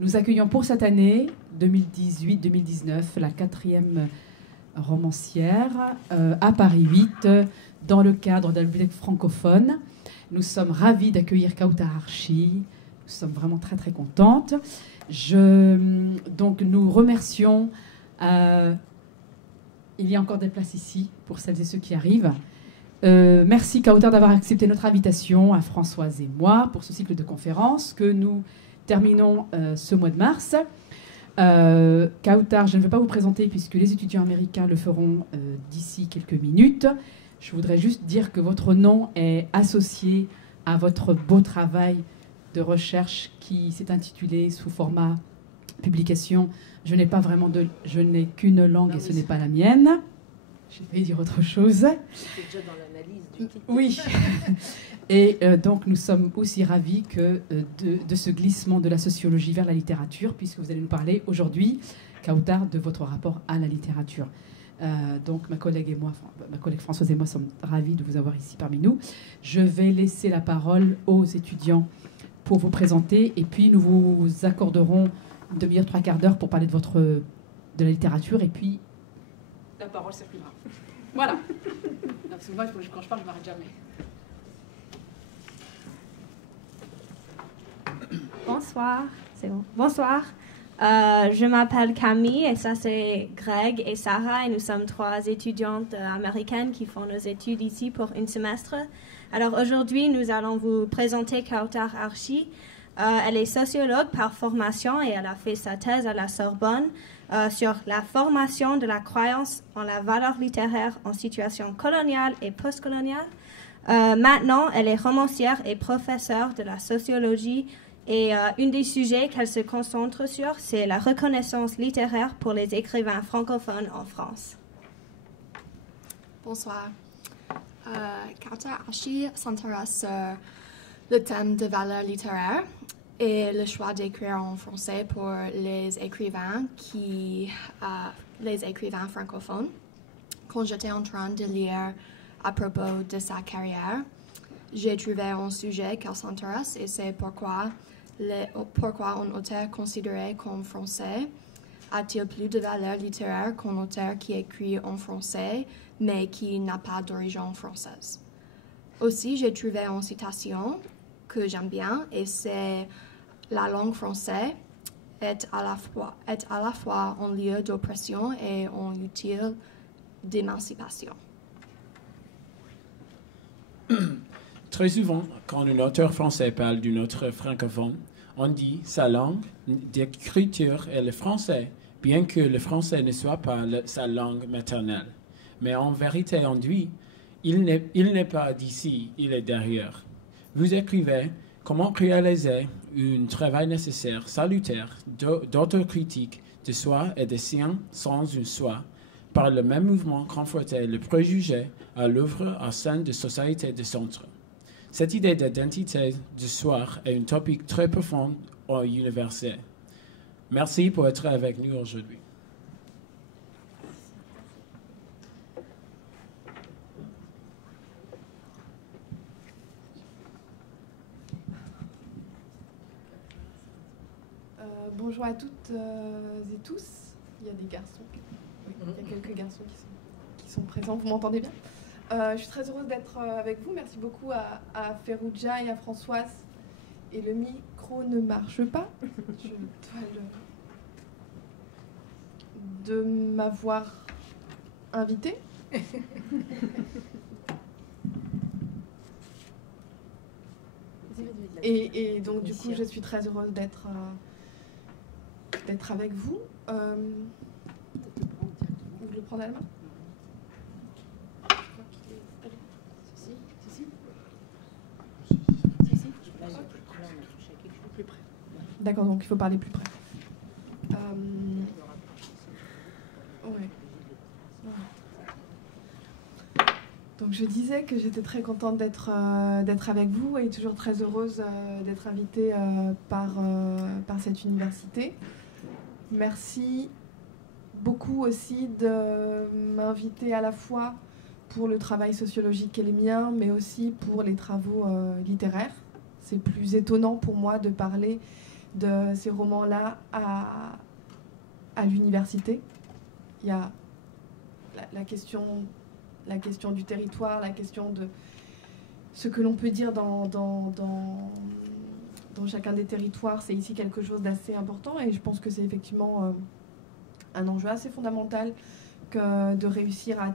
Nous accueillons pour cette année 2018-2019 la 4e romancière à Paris 8 dans le cadre de la bibliothèque francophone. Nous sommes ravis d'accueillir Kautar Archi. Nous sommes vraiment très très contentes. Donc nous remercions. Il y a encore des places ici pour celles et ceux qui arrivent. Merci Kautar d'avoir accepté notre invitation à Françoise et moi pour ce cycle de conférences que nous terminons ce mois de mars. Kautar, je ne vais pas vous présenter puisque les étudiants américains le feront d'ici quelques minutes. Je voudrais juste dire que votre nom est associé à votre beau travail de recherche qui s'est intitulé sous format publication « Je n'ai qu'une langue et ce n'est pas la mienne ». J'ai failli dire autre chose. C'était déjà dans l'analyse du titre. Oui. Et donc nous sommes aussi ravis de ce glissement de la sociologie vers la littérature, puisque vous allez nous parler aujourd'hui, Kautar, de votre rapport à la littérature. Donc ma collègue Françoise et moi sommes ravis de vous avoir ici parmi nous. Je vais laisser la parole aux étudiants pour vous présenter, et puis nous vous accorderons une demi-heure, 3/4 d'heure pour parler de la littérature, et puis la parole circulera. Voilà. Parce que moi, quand je parle, je ne m'arrête jamais. Bonsoir, c'est bon. Bonsoir, je m'appelle Camille et ça c'est Greg et Sarah et nous sommes 3 étudiantes américaines qui font nos études ici pour un semestre. Alors aujourd'hui, nous allons vous présenter Kautar Archi. Elle est sociologue par formation et elle a fait sa thèse à la Sorbonne sur la formation de la croyance en la valeur littéraire en situation coloniale et postcoloniale. Maintenant, elle est romancière et professeure de la sociologie. Et un des sujets qu'elle se concentre sur, c'est la reconnaissance littéraire pour les écrivains francophones en France. Bonsoir. Kautar Archi s'intéresse sur le thème de valeur littéraire et le choix d'écrire en français pour les écrivains francophones. Quand j'étais en train de lire à propos de sa carrière, j'ai trouvé un sujet qu'elle s'intéresse et c'est pourquoi un auteur considéré comme français a-t-il plus de valeur littéraire qu'un auteur qui écrit en français mais qui n'a pas d'origine française. Aussi, j'ai trouvé une citation que j'aime bien et c'est « La langue française est à la fois un lieu d'oppression et un outil d'émancipation ». Très souvent, quand un auteur français parle d'un auteur francophone, on dit sa langue d'écriture est le français, bien que le français ne soit pas sa langue maternelle. Mais en vérité, on dit, il n'est pas d'ici, il est derrière. Vous écrivez comment réaliser un travail nécessaire, salutaire, d'autocritique de soi et des siens sans un soi, par le même mouvement conforter le préjugé à l'œuvre au sein de sociétés de centre. Cette idée d'identité de soi est un topic très profond et universel. Merci pour être avec nous aujourd'hui. Bonjour à toutes et tous. Il y a des garçons. Oui, il y a quelques garçons qui sont présents. Vous m'entendez bien ? Je suis très heureuse d'être avec vous. Merci beaucoup à Ferrugia et à Françoise. Et le micro ne marche pas. Je dois de m'avoir invité. Et donc du coup, je suis très heureuse d'être avec vous. Je le prends à la main. D'accord, donc il faut parler plus près. Ouais. Donc je disais que j'étais très contente d'être avec vous et toujours très heureuse d'être invitée par cette université. Merci beaucoup aussi de m'inviter à la fois pour le travail sociologique qui est le mien, mais aussi pour les travaux littéraires. C'est plus étonnant pour moi de parler de ces romans-là à l'université. Il y a la question du territoire, la question de ce que l'on peut dire dans chacun des territoires. C'est ici quelque chose d'assez important et je pense que c'est effectivement un enjeu assez fondamental que de réussir à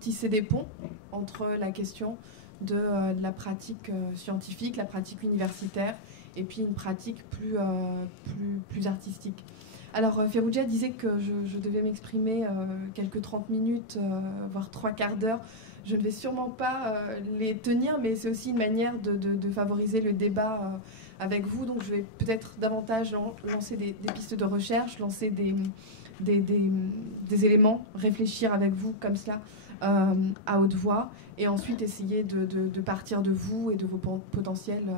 tisser des ponts entre la question de la pratique scientifique, la pratique universitaire et puis une pratique plus artistique. Alors, Ferrugia disait que je devais m'exprimer quelques 30 minutes, voire 3/4 d'heure. Je ne vais sûrement pas les tenir, mais c'est aussi une manière de favoriser le débat avec vous. Donc, je vais peut-être davantage lancer des pistes de recherche, lancer des éléments, réfléchir avec vous comme cela à haute voix, et ensuite essayer de partir de vous et de vos potentielles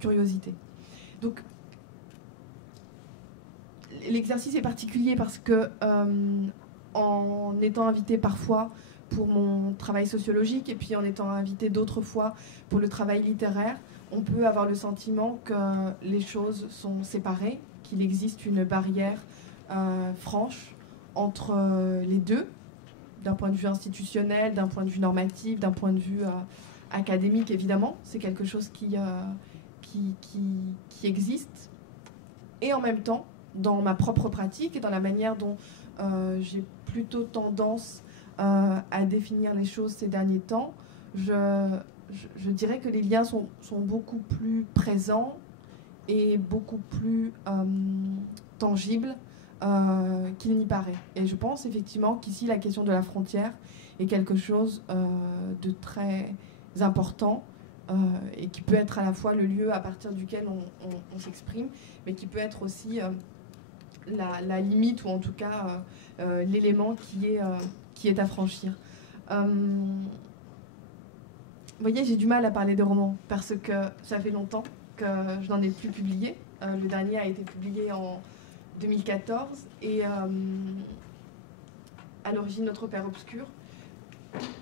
curiosités. Donc, l'exercice est particulier parce que, en étant invité parfois pour mon travail sociologique et puis en étant invité d'autres fois pour le travail littéraire, on peut avoir le sentiment que les choses sont séparées, qu'il existe une barrière franche entre les deux, d'un point de vue institutionnel, d'un point de vue normatif, d'un point de vue académique, évidemment. C'est quelque chose qui existe. Et en même temps, dans ma propre pratique et dans la manière dont j'ai plutôt tendance à définir les choses ces derniers temps, je dirais que les liens sont beaucoup plus présents et beaucoup plus tangibles qu'il n'y paraît. Et je pense effectivement qu'ici, la question de la frontière est quelque chose de très important et qui peut être à la fois le lieu à partir duquel on s'exprime, mais qui peut être aussi la limite, ou en tout cas l'élément qui est à franchir. Vous voyez, j'ai du mal à parler de romans parce que ça fait longtemps que je n'en ai plus publié. Le dernier a été publié en 2014 et à l'origine Notre Père Obscur.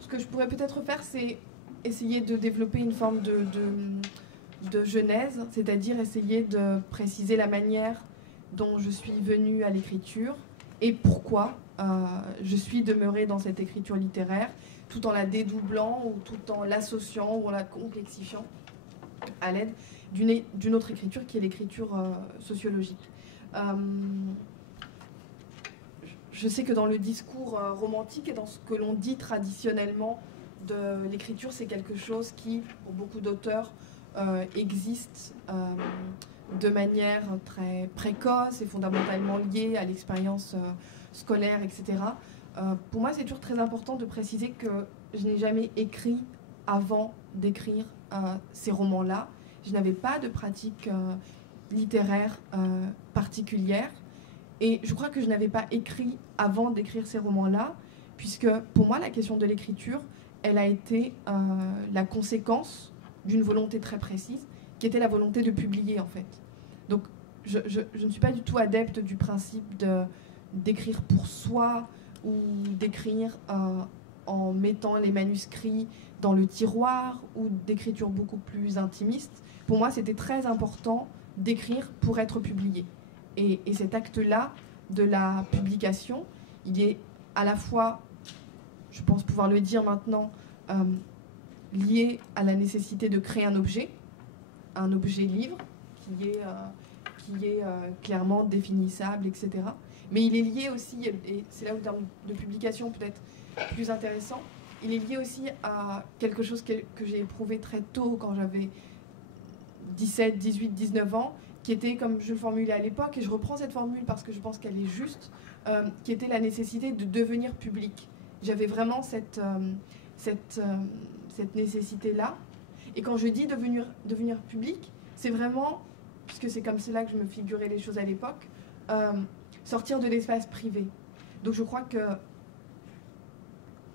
Ce que je pourrais peut-être faire, c'est essayer de développer une forme de genèse, c'est-à-dire essayer de préciser la manière dont je suis venue à l'écriture et pourquoi je suis demeurée dans cette écriture littéraire, tout en la dédoublant ou tout en l'associant ou en la complexifiant à l'aide d'une autre écriture qui est l'écriture sociologique. Je sais que dans le discours romantique et dans ce que l'on dit traditionnellement de l'écriture, c'est quelque chose qui, pour beaucoup d'auteurs, existe de manière très précoce et fondamentalement liée à l'expérience scolaire, etc. Pour moi, c'est toujours très important de préciser que je n'ai jamais écrit avant d'écrire ces romans-là. Je n'avais pas de pratique littéraire particulière. Et je crois que je n'avais pas écrit avant d'écrire ces romans-là, puisque pour moi, la question de l'écriture, elle a été la conséquence d'une volonté très précise, qui était la volonté de publier, en fait. Donc, je ne suis pas du tout adepte du principe d'écrire pour soi ou d'écrire en mettant les manuscrits dans le tiroir ou d'écriture beaucoup plus intimiste. Pour moi, c'était très important d'écrire pour être publié. Et cet acte-là de la publication, il est à la fois, je pense pouvoir le dire maintenant, lié à la nécessité de créer un objet livre, qui est clairement définissable, etc. Mais il est lié aussi, et c'est là où le terme de publication peut être plus intéressant, il est lié aussi à quelque chose que j'ai éprouvé très tôt quand j'avais 17, 18, 19 ans, qui était, comme je le formulais à l'époque, et je reprends cette formule parce que je pense qu'elle est juste, qui était la nécessité de devenir public. J'avais vraiment cette nécessité-là. Et quand je dis devenir public, c'est vraiment, puisque c'est comme cela que je me figurais les choses à l'époque, sortir de l'espace privé. Donc je crois que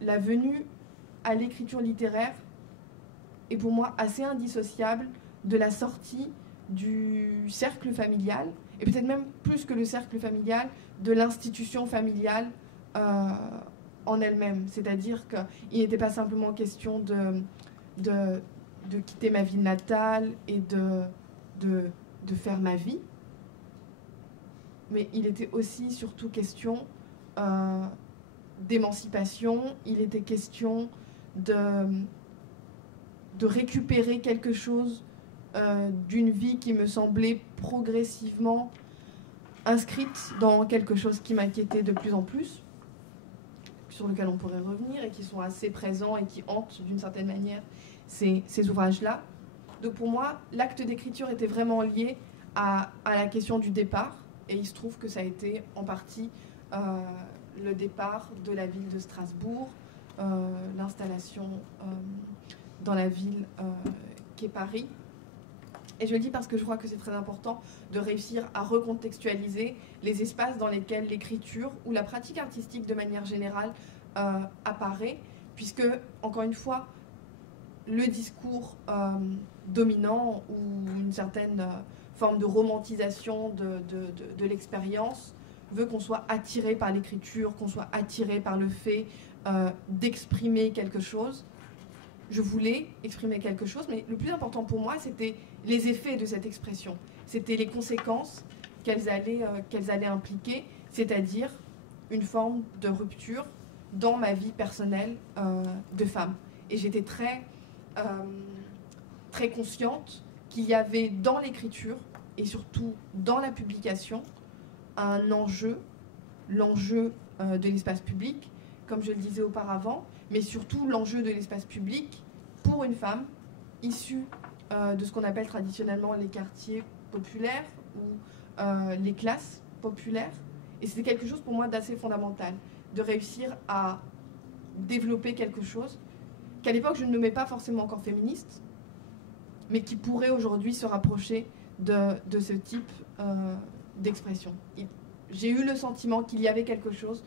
la venue à l'écriture littéraire est pour moi assez indissociable de la sortie du cercle familial, et peut-être même plus que le cercle familial, de l'institution familiale en elle-même. C'est-à-dire qu'il n'était pas simplement question de quitter ma ville natale et de faire ma vie, mais il était aussi surtout question d'émancipation, il était question de récupérer quelque chose d'une vie qui me semblait progressivement inscrite dans quelque chose qui m'inquiétait de plus en plus, sur lequel on pourrait revenir et qui sont assez présents et qui hantent d'une certaine manière ces ouvrages-là. Donc pour moi, l'acte d'écriture était vraiment lié à la question du départ, et il se trouve que ça a été en partie le départ de la ville de Strasbourg, l'installation dans la ville qu'est Paris. Et je le dis parce que je crois que c'est très important de réussir à recontextualiser les espaces dans lesquels l'écriture ou la pratique artistique de manière générale apparaît, puisque, encore une fois, le discours dominant ou une certaine forme de romantisation de l'expérience veut qu'on soit attiré par l'écriture, qu'on soit attiré par le fait d'exprimer quelque chose. Je voulais exprimer quelque chose, mais le plus important pour moi, c'était les effets de cette expression. C'était les conséquences qu'elles allaient impliquer, c'est-à-dire une forme de rupture dans ma vie personnelle de femme. Et j'étais très consciente qu'il y avait dans l'écriture, et surtout dans la publication, un enjeu, l'enjeu de l'espace public, comme je le disais auparavant, mais surtout l'enjeu de l'espace public pour une femme issue de ce qu'on appelle traditionnellement les quartiers populaires ou les classes populaires. Et c'était quelque chose pour moi d'assez fondamental, de réussir à développer quelque chose qu'à l'époque je ne nommais pas forcément encore féministe, mais qui pourrait aujourd'hui se rapprocher de ce type d'expression. J'ai eu le sentiment qu'il y avait quelque chose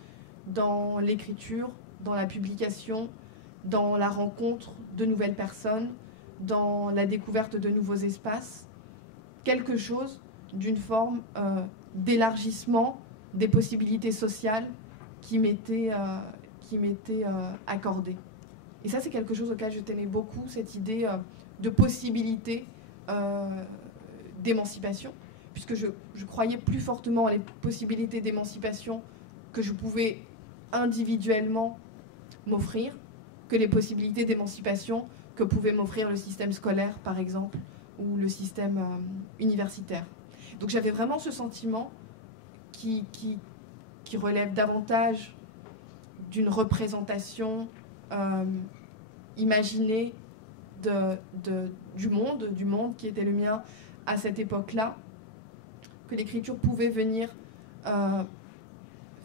dans l'écriture, dans la publication, dans la rencontre de nouvelles personnes, dans la découverte de nouveaux espaces, quelque chose d'une forme d'élargissement des possibilités sociales qui m'était accordée. Et ça, c'est quelque chose auquel je tenais beaucoup, cette idée de possibilité d'émancipation, puisque je croyais plus fortement à les possibilités d'émancipation que je pouvais individuellement m'offrir que les possibilités d'émancipation que pouvait m'offrir le système scolaire, par exemple, ou le système universitaire. Donc j'avais vraiment ce sentiment qui relève davantage d'une représentation imaginée du monde qui était le mien à cette époque-là, que l'écriture pouvait venir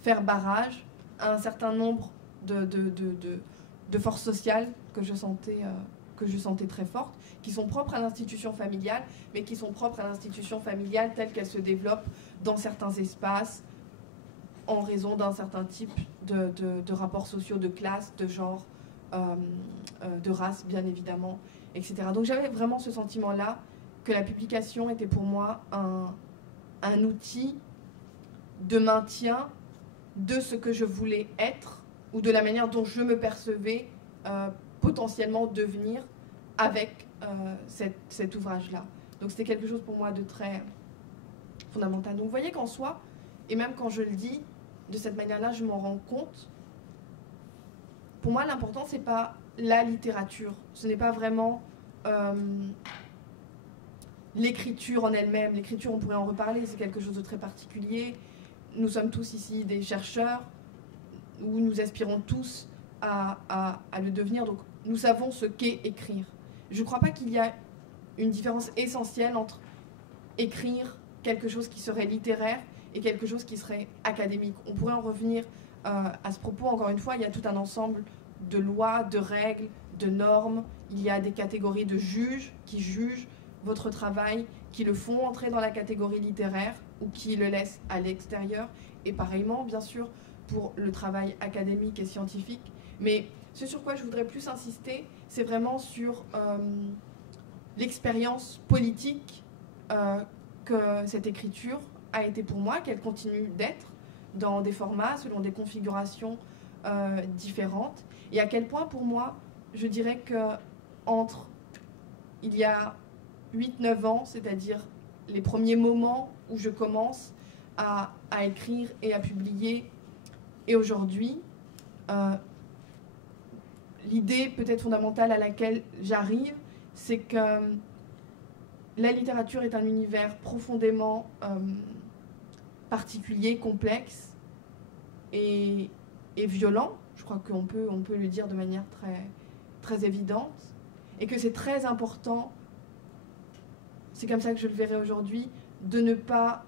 faire barrage à un certain nombre de forces sociales que je sentais très fortes, qui sont propres à l'institution familiale, mais qui sont propres à l'institution familiale telle qu'elle se développe dans certains espaces, en raison d'un certain type de rapports sociaux, de classe, de genre, de race, bien évidemment, etc. Donc j'avais vraiment ce sentiment-là que la publication était pour moi un outil de maintien de ce que je voulais être ou de la manière dont je me percevais potentiellement devenir avec cet ouvrage-là. Donc c'était quelque chose pour moi de très fondamental. Donc vous voyez qu'en soi, et même quand je le dis de cette manière-là, je m'en rends compte, pour moi l'important c'est pas la littérature, ce n'est pas vraiment l'écriture en elle-même. L'écriture, on pourrait en reparler, c'est quelque chose de très particulier. Nous sommes tous ici des chercheurs, où nous aspirons tous à le devenir, donc nous savons ce qu'est écrire. Je ne crois pas qu'il y a une différence essentielle entre écrire quelque chose qui serait littéraire et quelque chose qui serait académique. On pourrait en revenir à ce propos. Encore une fois, il y a tout un ensemble de lois, de règles, de normes. Il y a des catégories de juges qui jugent votre travail, qui le font entrer dans la catégorie littéraire ou qui le laissent à l'extérieur. Et pareillement, bien sûr, pour le travail académique et scientifique. Mais ce sur quoi je voudrais plus insister, c'est vraiment sur l'expérience politique que cette écriture a été pour moi, qu'elle continue d'être dans des formats, selon des configurations différentes. Et à quel point, pour moi, je dirais que entre il y a 8-9 ans, c'est-à-dire les premiers moments où je commence à écrire et à publier. Et aujourd'hui, l'idée peut-être fondamentale à laquelle j'arrive, c'est que la littérature est un univers profondément particulier, complexe et violent. Je crois qu'on peut le dire de manière très, très évidente. Et que c'est très important, c'est comme ça que je le verrai aujourd'hui, de ne pas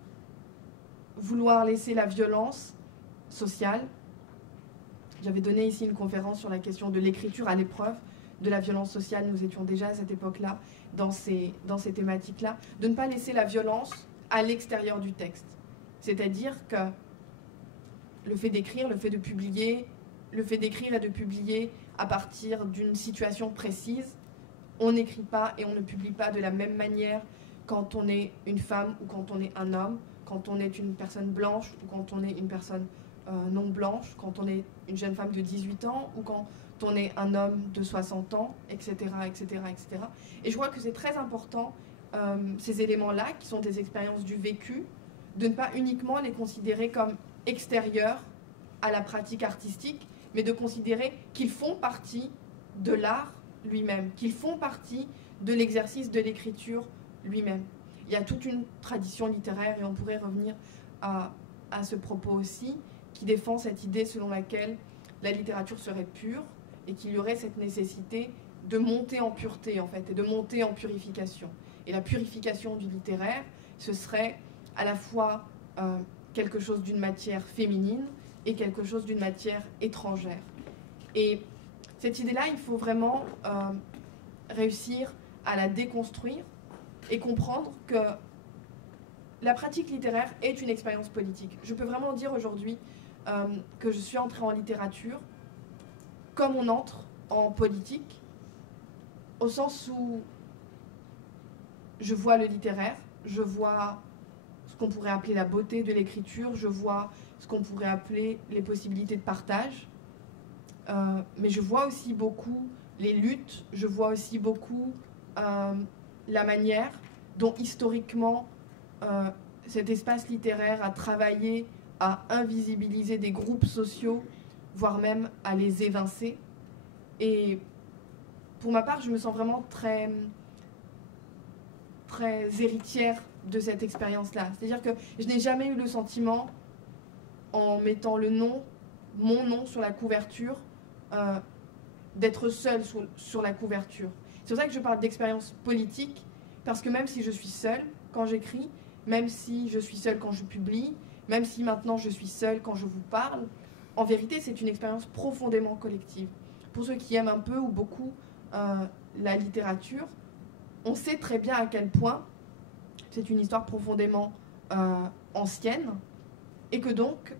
vouloir laisser la violence sociale. J'avais donné ici une conférence sur la question de l'écriture à l'épreuve de la violence sociale. Nous étions déjà à cette époque-là dans ces thématiques-là. De ne pas laisser la violence à l'extérieur du texte. C'est-à-dire que le fait d'écrire, le fait de publier, le fait d'écrire et de publier à partir d'une situation précise, on n'écrit pas et on ne publie pas de la même manière quand on est une femme ou quand on est un homme, quand on est une personne blanche ou quand on est une personne non blanche, quand on est une jeune femme de 18 ans ou quand on est un homme de 60 ans, etc., etc., etc. Et je crois que c'est très important, ces éléments-là, qui sont des expériences du vécu, de ne pas uniquement les considérer comme extérieurs à la pratique artistique, mais de considérer qu'ils font partie de l'art lui-même, qu'ils font partie de l'exercice de l'écriture lui-même. Il y a toute une tradition littéraire, et on pourrait revenir à ce propos aussi, qui défend cette idée selon laquelle la littérature serait pure et qu'il y aurait cette nécessité de monter en pureté, en fait, et de monter en purification. Et la purification du littéraire, ce serait à la fois quelque chose d'une matière féminine et quelque chose d'une matière étrangère. Et cette idée-là, il faut vraiment réussir à la déconstruire et comprendre que la pratique littéraire est une expérience politique. Je peux vraiment dire aujourd'hui que je suis entrée en littérature comme on entre en politique, au sens où je vois le littéraire, je vois ce qu'on pourrait appeler la beauté de l'écriture, je vois ce qu'on pourrait appeler les possibilités de partage, mais je vois aussi beaucoup les luttes, je vois aussi beaucoup la manière dont historiquement cet espace littéraire a travaillé à invisibiliser des groupes sociaux, voire même à les évincer. Et pour ma part, je me sens vraiment très, très héritière de cette expérience-là. C'est-à-dire que je n'ai jamais eu le sentiment, en mettant mon nom sur la couverture, d'être seule sur la couverture. C'est pour ça que je parle d'expérience politique, parce que même si je suis seule quand j'écris, même si je suis seule quand je publie, même si maintenant je suis seule quand je vous parle, en vérité, c'est une expérience profondément collective. Pour ceux qui aiment un peu ou beaucoup la littérature, on sait très bien à quel point c'est une histoire profondément ancienne, et que donc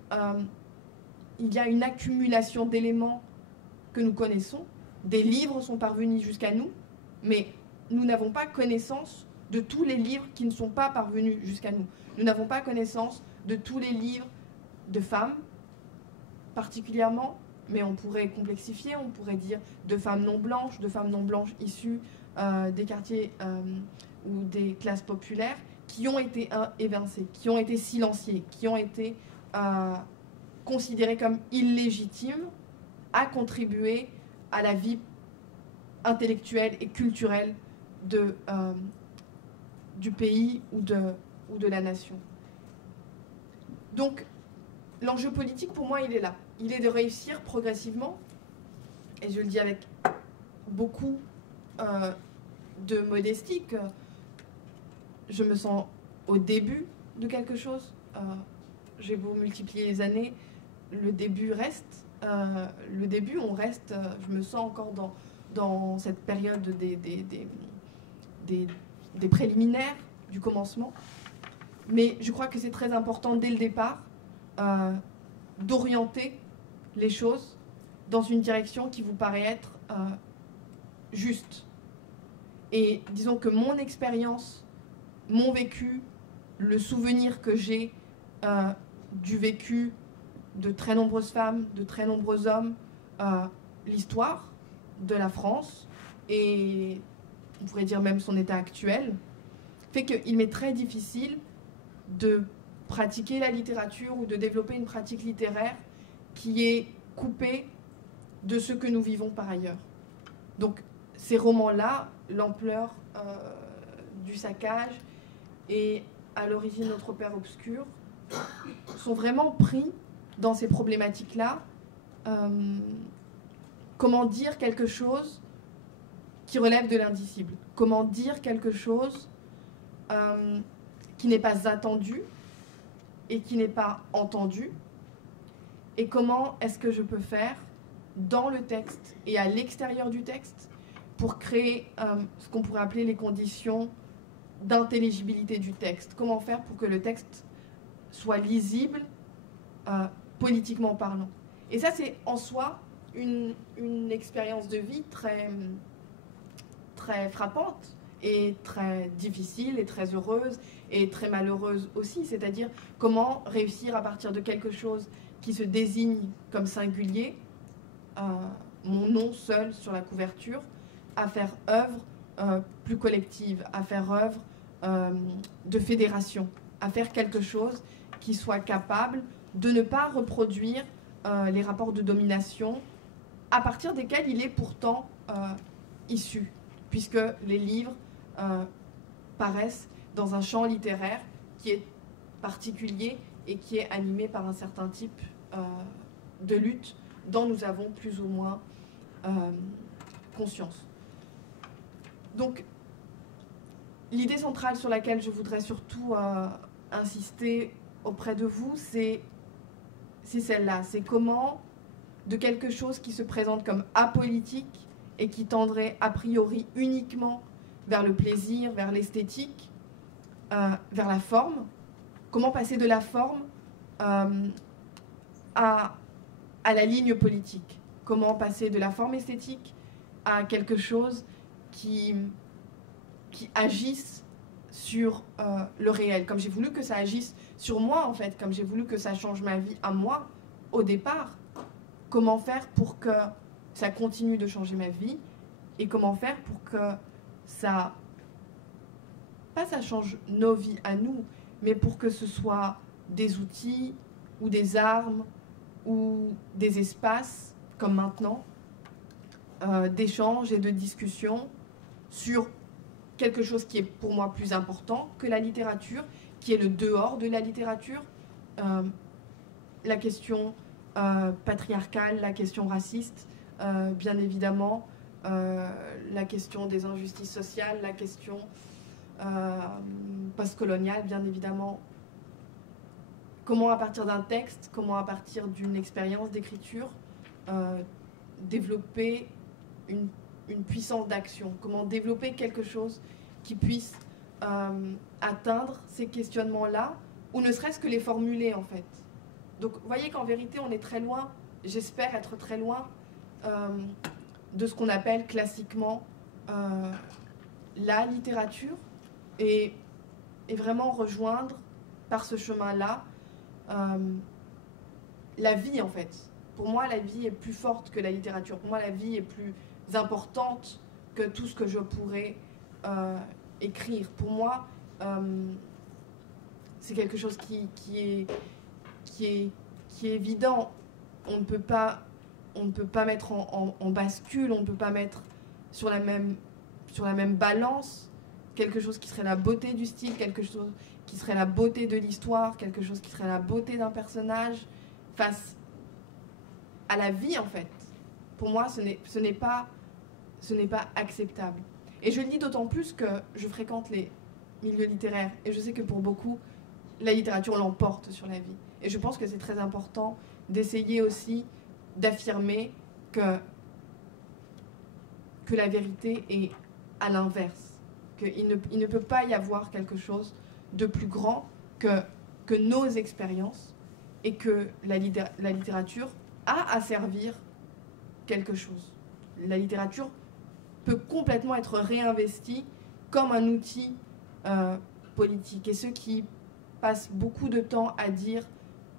il y a une accumulation d'éléments que nous connaissons. Des livres sont parvenus jusqu'à nous, mais nous n'avons pas connaissance de tous les livres qui ne sont pas parvenus jusqu'à nous. Nous n'avons pas connaissance de tous les livres de femmes, particulièrement, mais on pourrait complexifier, on pourrait dire de femmes non blanches issues des quartiers ou des classes populaires, qui ont été évincées, qui ont été silenciées, qui ont été considérées comme illégitimes à contribuer à la vie intellectuelle et culturelle du pays ou de la nation. Donc, l'enjeu politique, pour moi, il est là. Il est de réussir progressivement, et je le dis avec beaucoup de modestie, que je me sens au début de quelque chose. J'ai beau multiplier les années, le début reste. Le début, on reste, je me sens encore dans cette période des préliminaires, du commencement. Mais je crois que c'est très important dès le départ d'orienter les choses dans une direction qui vous paraît être juste. Et disons que mon expérience, mon vécu, le souvenir que j'ai du vécu de très nombreuses femmes, de très nombreux hommes, l'histoire de la France, et on pourrait dire même son état actuel, fait qu'il m'est très difficile de pratiquer la littérature ou de développer une pratique littéraire qui est coupée de ce que nous vivons par ailleurs. Donc ces romans-là, l'ampleur du saccage et à l'origine Notre Père Obscur, sont vraiment pris dans ces problématiques-là. Comment dire quelque chose qui relève de l'indicible? Comment dire quelque chose qui n'est pas attendu et qui n'est pas entendu? Et comment est-ce que je peux faire dans le texte et à l'extérieur du texte pour créer ce qu'on pourrait appeler les conditions d'intelligibilité du texte? Comment faire pour que le texte soit lisible politiquement parlant? Et ça, c'est en soi une expérience de vie très, très frappante et très difficile et très heureuse et très malheureuse aussi. C'est-à-dire comment réussir à partir de quelque chose qui se désigne comme singulier, mon nom seul sur la couverture, à faire œuvre plus collective, à faire œuvre de fédération, à faire quelque chose qui soit capable de ne pas reproduire les rapports de domination à partir desquels il est pourtant issu, puisque les livres paraissent dans un champ littéraire qui est particulier et qui est animé par un certain type de lutte dont nous avons plus ou moins conscience. Donc, l'idée centrale sur laquelle je voudrais surtout insister auprès de vous, c'est celle-là. C'est comment, de quelque chose qui se présente comme apolitique et qui tendrait a priori uniquement vers le plaisir, vers l'esthétique, vers la forme, comment passer de la forme à la ligne politique? Comment passer de la forme esthétique à quelque chose qui agisse sur le réel, comme j'ai voulu que ça agisse sur moi en fait, comme j'ai voulu que ça change ma vie à moi au départ. Comment faire pour que ça continue de changer ma vie et comment faire pour que ça change nos vies à nous, mais pour que ce soit des outils ou des armes ou des espaces, comme maintenant, d'échange et de discussion sur quelque chose qui est pour moi plus important que la littérature, qui est le dehors de la littérature, la question patriarcale, la question raciste, bien évidemment, la question des injustices sociales, la question postcoloniale, bien évidemment. Comment à partir d'un texte, comment à partir d'une expérience d'écriture, développer une puissance d'action, comment développer quelque chose qui puisse atteindre ces questionnements-là, ou ne serait-ce que les formuler en fait. Donc vous voyez qu'en vérité on est très loin, j'espère être très loin de ce qu'on appelle classiquement la littérature, et vraiment rejoindre par ce chemin-là la vie en fait. Pour moi la vie est plus forte que la littérature, pour moi la vie est plus importante que tout ce que je pourrais écrire. Pour moi, c'est quelque chose qui est évident. On ne peut pas mettre en bascule, on ne peut pas mettre sur la même balance quelque chose qui serait la beauté du style, quelque chose qui serait la beauté de l'histoire, quelque chose qui serait la beauté d'un personnage face à la vie en fait. Pour moi, ce n'est pas acceptable. Et je le dis d'autant plus que je fréquente les milieux littéraires et je sais que pour beaucoup, la littérature l'emporte sur la vie. Et je pense que c'est très important d'essayer aussi d'affirmer que la vérité est à l'inverse, qu'il ne peut pas y avoir quelque chose de plus grand que nos expériences et que la littérature a à servir quelque chose. La littérature peut complètement être réinvestie comme un outil politique. Et ceux qui passent beaucoup de temps à dire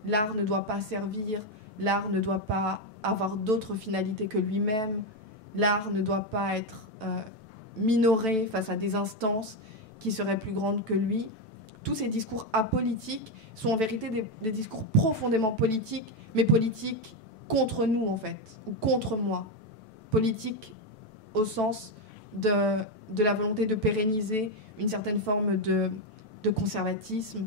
l'art ne doit pas servir, l'art ne doit pas avoir d'autres finalités que lui-même, l'art ne doit pas être minoré face à des instances qui serait plus grande que lui. Tous ces discours apolitiques sont en vérité des discours profondément politiques, mais politiques contre nous en fait, ou contre moi. Politiques au sens de la volonté de pérenniser une certaine forme de conservatisme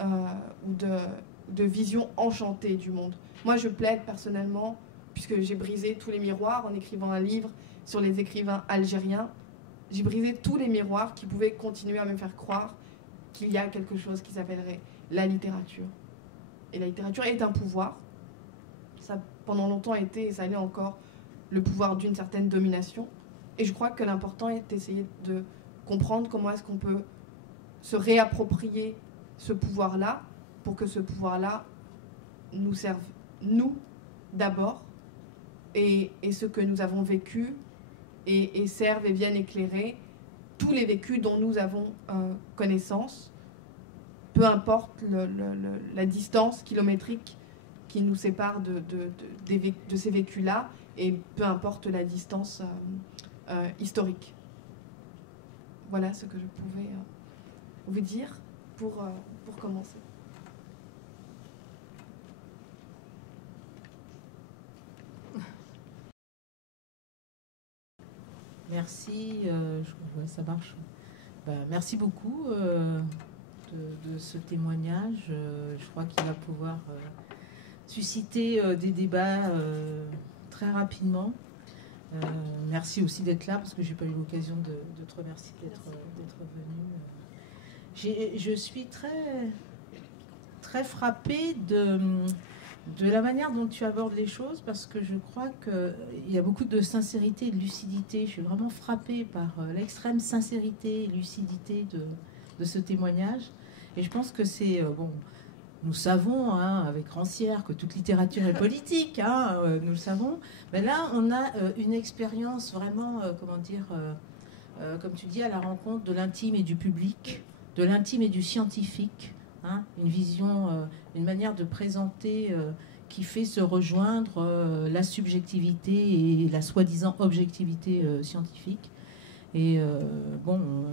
ou de vision enchantée du monde. Moi, je plaide personnellement, puisque j'ai brisé tous les miroirs en écrivant un livre sur les écrivains algériens, j'ai brisé tous les miroirs qui pouvaient continuer à me faire croire qu'il y a quelque chose qui s'appellerait la littérature. Et la littérature est un pouvoir. Ça a pendant longtemps été, et ça l'est encore, le pouvoir d'une certaine domination. Et je crois que l'important est d'essayer de comprendre comment est-ce qu'on peut se réapproprier ce pouvoir-là pour que ce pouvoir-là nous serve, nous, d'abord, et ce que nous avons vécu, et serve et vienne éclairer tous les vécus dont nous avons connaissance, peu importe la distance kilométrique qui nous sépare de ces vécus-là, et peu importe la distance historique. Voilà ce que je pouvais vous dire pour commencer. Merci, ça marche. Merci beaucoup de ce témoignage. Je crois qu'il va pouvoir susciter des débats très rapidement. Merci aussi d'être là, parce que je n'ai pas eu l'occasion de te remercier d'être venu. Je suis très frappée de la manière dont tu abordes les choses, parce que je crois qu'il y a beaucoup de sincérité et de lucidité. Je suis vraiment frappée par l'extrême sincérité et lucidité de ce témoignage. Et je pense que c'est... nous savons, avec Rancière, que toute littérature est politique, nous le savons. Mais là, on a une expérience vraiment, comme tu dis, à la rencontre de l'intime et du public, de l'intime et du scientifique. Une vision, une manière de présenter qui fait se rejoindre la subjectivité et la soi-disant objectivité scientifique. Et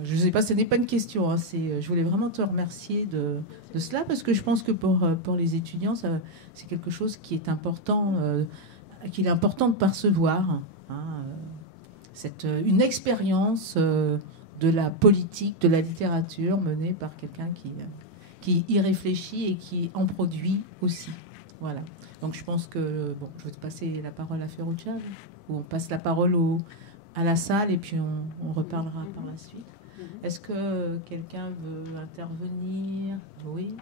je ne sais pas, ce n'est pas une question, je voulais vraiment te remercier de cela, parce que je pense que pour les étudiants, c'est quelque chose qui est important, qu'il est important de percevoir. Une expérience de la politique, de la littérature menée par quelqu'un qui y réfléchit et qui en produit aussi. Voilà. Donc je pense que je vais te passer la parole à Ferruccia, ou on passe la parole à la salle et puis on reparlera par la suite. Est-ce que quelqu'un veut intervenir? Oui.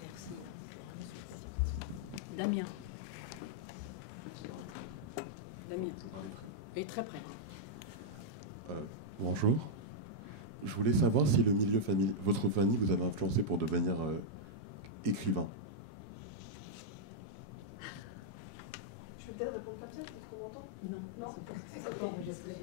Merci. Damien. Et très près. Bonjour. Je voulais savoir si le milieu familial, votre famille vous avait influencé pour devenir écrivain. Je peux peut-être répondre comme ça, est-ce qu'on m'entend? Non. C'est pas enregistré.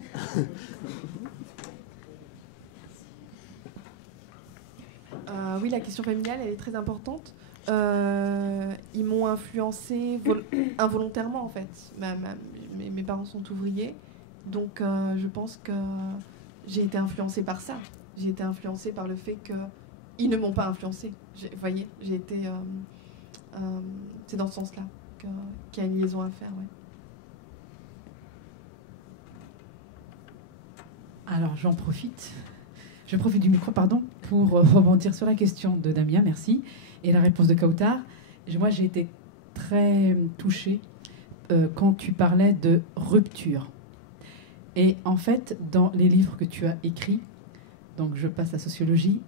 Oui, la question familiale, elle est très importante. Ils m'ont influencé involontairement, en fait. Mes parents sont ouvriers, donc je pense que j'ai été influencée par ça. J'ai été influencée par le fait qu'ils ne m'ont pas influencée. Vous voyez, j'ai été... c'est dans ce sens-là qu'il y a une liaison à faire, ouais. Alors, je profite du micro, pour rebondir sur la question de Damien, merci, et la réponse de Kautar. Moi, j'ai été très touchée quand tu parlais de rupture. Et en fait, dans les livres que tu as écrits, donc je passe à sociologie,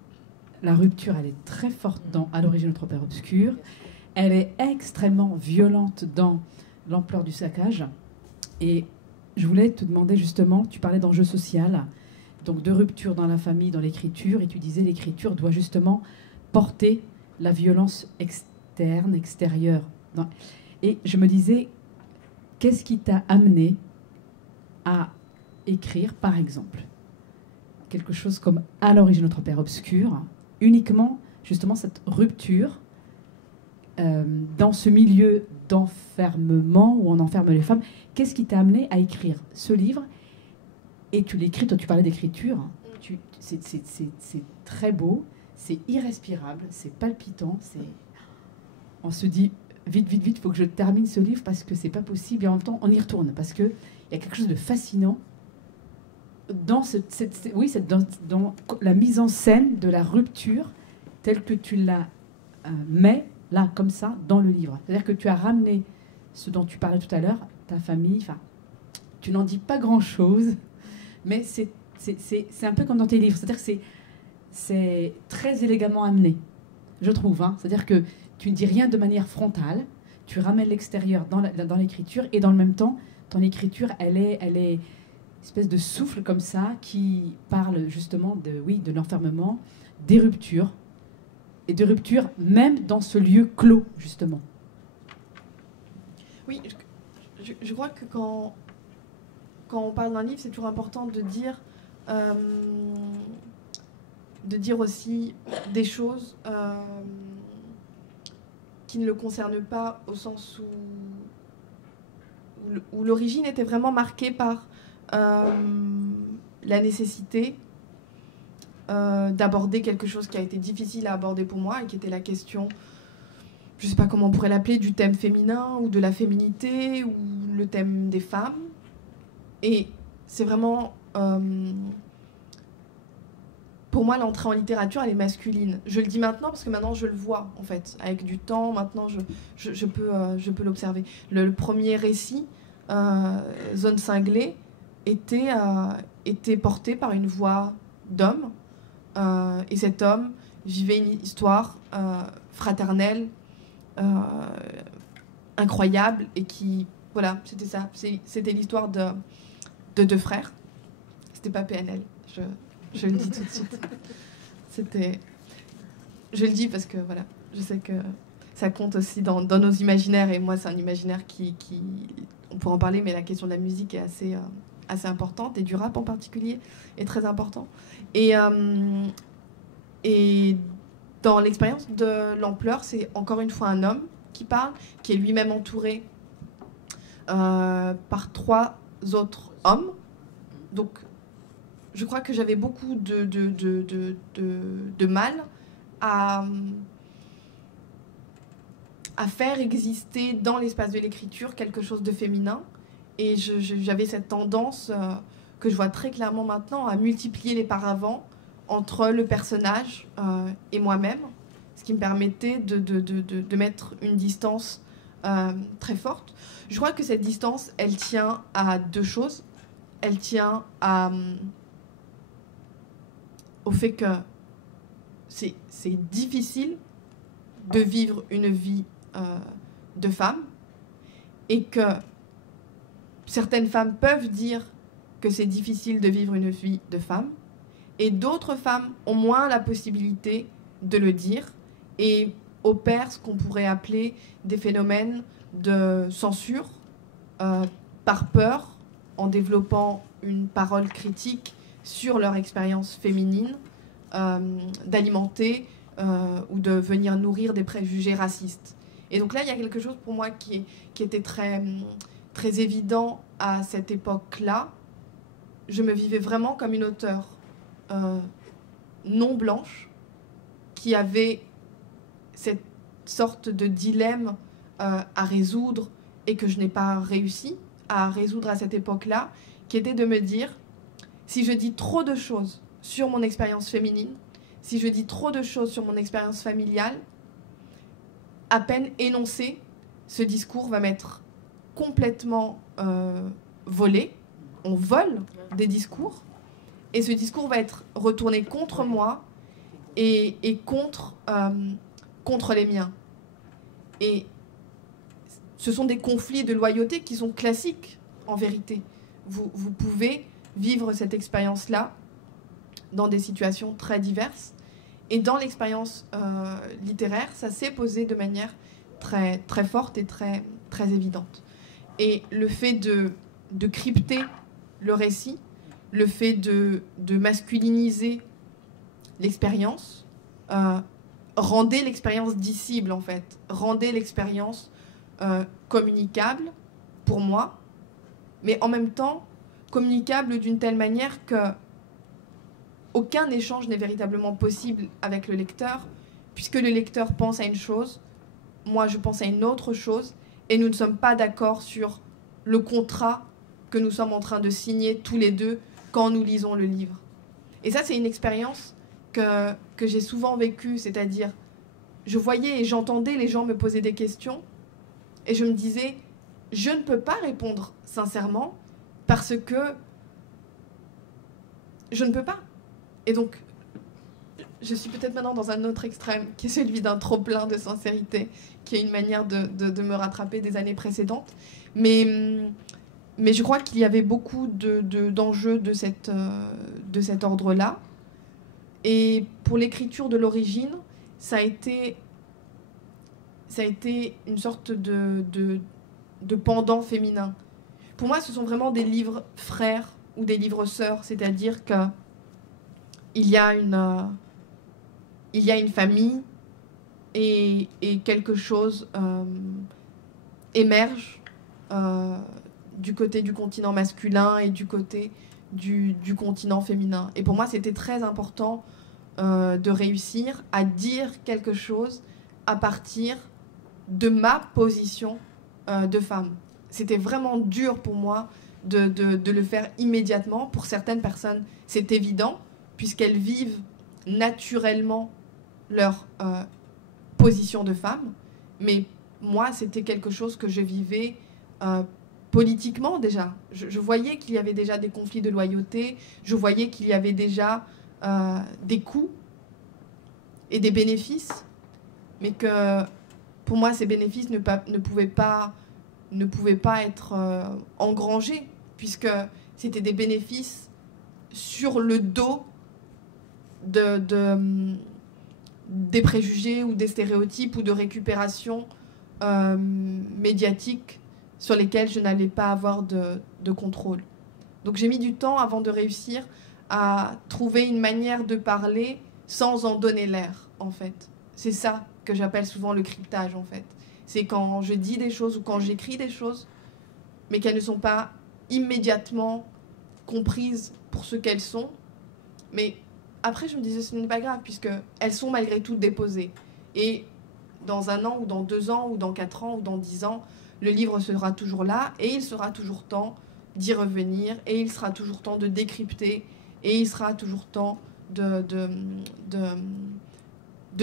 la rupture, elle est très forte dans À l'origine de notre père obscur. Elle est extrêmement violente dans L'ampleur du saccage. Et je voulais te demander justement, tu parlais d'enjeu social, donc de rupture dans la famille, dans l'écriture, et tu disais l'écriture doit justement porter la violence externe, extérieure. Et je me disais, qu'est-ce qui t'a amené à écrire, par exemple, quelque chose comme À l'origine de notre père obscur, uniquement, justement, cette rupture, dans ce milieu d'enfermement où on enferme les femmes, qu'est-ce qui t'a amené à écrire ce livre? Et tu l'écris, toi tu parlais d'écriture, c'est très beau, c'est irrespirable, c'est palpitant, on se dit vite, il faut que je termine ce livre parce que c'est pas possible, et en même temps on y retourne parce qu'il y a quelque chose de fascinant dans, dans la mise en scène de la rupture telle que tu la mets là, comme ça, dans le livre. C'est-à-dire que tu as ramené ce dont tu parlais tout à l'heure, ta famille, enfin, tu n'en dis pas grand-chose, mais c'est un peu comme dans tes livres. C'est-à-dire que c'est très élégamment amené, je trouve. Hein. C'est-à-dire que tu ne dis rien de manière frontale, tu ramènes l'extérieur dans l'écriture, et dans le même temps, ton écriture, elle est une espèce de souffle comme ça, qui parle justement de l'enfermement, des ruptures, et de rupture même dans ce lieu clos, justement. Oui, je crois que quand on parle d'un livre, c'est toujours important de dire aussi des choses qui ne le concernent pas, au sens où l'origine était vraiment marquée par la nécessité d'aborder quelque chose qui a été difficile à aborder pour moi, et qui était la question, je ne sais pas comment on pourrait l'appeler, du thème féminin ou de la féminité, ou le thème des femmes. Et c'est vraiment, pour moi, l'entrée en littérature, elle est masculine. Je le dis maintenant parce que maintenant je le vois, en fait, avec du temps. Maintenant, je peux l'observer. Le premier récit, Zone cinglée, était porté par une voix d'homme. Et cet homme vivait une histoire fraternelle, incroyable, et qui, voilà, c'était ça. C'était l'histoire de deux frères. C'était pas PNL, je le dis tout de suite. Je le dis parce que, voilà, je sais que ça compte aussi dans nos imaginaires, et moi, c'est un imaginaire qui on pourrait en parler, mais la question de la musique est assez importante, et du rap en particulier est très important. Et dans l'expérience de l'ampleur, c'est encore une fois un homme qui parle, qui est lui-même entouré par 3 autres hommes. Donc, je crois que j'avais beaucoup de mal à faire exister dans l'espace de l'écriture quelque chose de féminin. Et j'avais cette tendance que je vois très clairement maintenant à multiplier les paravents entre le personnage et moi-même, ce qui me permettait de mettre une distance très forte. Je crois que cette distance, elle tient à 2 choses. Elle tient au fait que c'est difficile de vivre une vie de femme, et que certaines femmes peuvent dire que c'est difficile de vivre une vie de femme, et d'autres femmes ont moins la possibilité de le dire, et opèrent ce qu'on pourrait appeler des phénomènes de censure par peur, en développant une parole critique sur leur expérience féminine, d'alimenter ou de venir nourrir des préjugés racistes. Et donc là, il y a quelque chose pour moi qui était très, très évident à cette époque-là. Je me vivais vraiment comme une auteure non blanche qui avait cette sorte de dilemme à résoudre, et que je n'ai pas réussi à résoudre à cette époque-là, qui était de me dire, si je dis trop de choses sur mon expérience féminine, si je dis trop de choses sur mon expérience familiale, à peine énoncé, ce discours va m'être complètement volé. On vole des discours, et ce discours va être retourné contre moi et contre les miens. Et ce sont des conflits de loyauté qui sont classiques, en vérité. Vous pouvez vivre cette expérience-là dans des situations très diverses. Et dans l'expérience littéraire, ça s'est posé de manière très, très forte et très, très évidente. Et le fait de crypter le récit, le fait de masculiniser l'expérience, rendez l'expérience dissible, en fait. Rendez l'expérience communicable, pour moi, mais en même temps, communicable d'une telle manière que aucun échange n'est véritablement possible avec le lecteur, puisque le lecteur pense à une chose, moi je pense à une autre chose, et nous ne sommes pas d'accord sur le contrat que nous sommes en train de signer tous les deux quand nous lisons le livre. Et ça, c'est une expérience que j'ai souvent vécue, c'est-à-dire, je voyais et j'entendais les gens me poser des questions, et je me disais, je ne peux pas répondre sincèrement, parce que je ne peux pas. Et donc, je suis peut-être maintenant dans un autre extrême, qui est celui d'un trop-plein de sincérité, qui est une manière de me rattraper des années précédentes. Mais je crois qu'il y avait beaucoup d'enjeux de cet ordre-là. Et pour l'écriture de l'origine, ça a été une sorte de pendant féminin. Pour moi, ce sont vraiment des livres frères ou des livres sœurs, c'est-à-dire qu'il y a une famille et quelque chose émerge du côté du continent masculin et du côté du continent féminin. Et pour moi, c'était très important de réussir à dire quelque chose à partir de ma position de femme. C'était vraiment dur pour moi de le faire immédiatement. Pour certaines personnes, c'est évident, puisqu'elles vivent naturellement leur position de femme. Mais moi, c'était quelque chose que je vivais politiquement déjà. Je voyais qu'il y avait déjà des conflits de loyauté, je voyais qu'il y avait déjà des coûts et des bénéfices, mais que pour moi, ces bénéfices ne pouvaient pas être engrangés, puisque c'était des bénéfices sur le dos des préjugés ou des stéréotypes ou de récupération médiatique sur lesquels je n'allais pas avoir de contrôle. Donc j'ai mis du temps avant de réussir à trouver une manière de parler sans en donner l'air, en fait. C'est ça que j'appelle souvent le cryptage, en fait. C'est quand je dis des choses ou quand j'écris des choses, mais qu'elles ne sont pas immédiatement comprises pour ce qu'elles sont. Mais après, je me disais, ce n'est pas grave, puisqu'elles sont malgré tout déposées. Et dans 1 an, ou dans 2 ans, ou dans 4 ans, ou dans 10 ans, le livre sera toujours là, et il sera toujours temps d'y revenir, et il sera toujours temps de décrypter, et il sera toujours temps de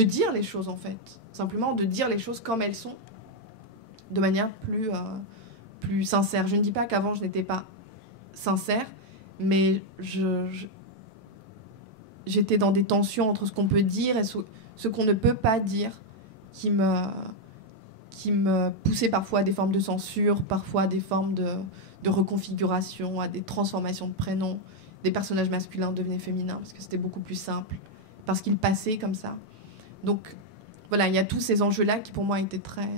dire les choses, en fait. Simplement de dire les choses comme elles sont, de manière plus sincère. Je ne dis pas qu'avant, je n'étais pas sincère, mais j'étais dans des tensions entre ce qu'on peut dire et ce qu'on ne peut pas dire, qui me poussait parfois à des formes de censure, parfois à des formes de reconfiguration, à des transformations de prénoms. Des personnages masculins devenaient féminins, parce que c'était beaucoup plus simple, parce qu'ils passaient comme ça. Donc, voilà, il y a tous ces enjeux-là qui, pour moi, étaient très,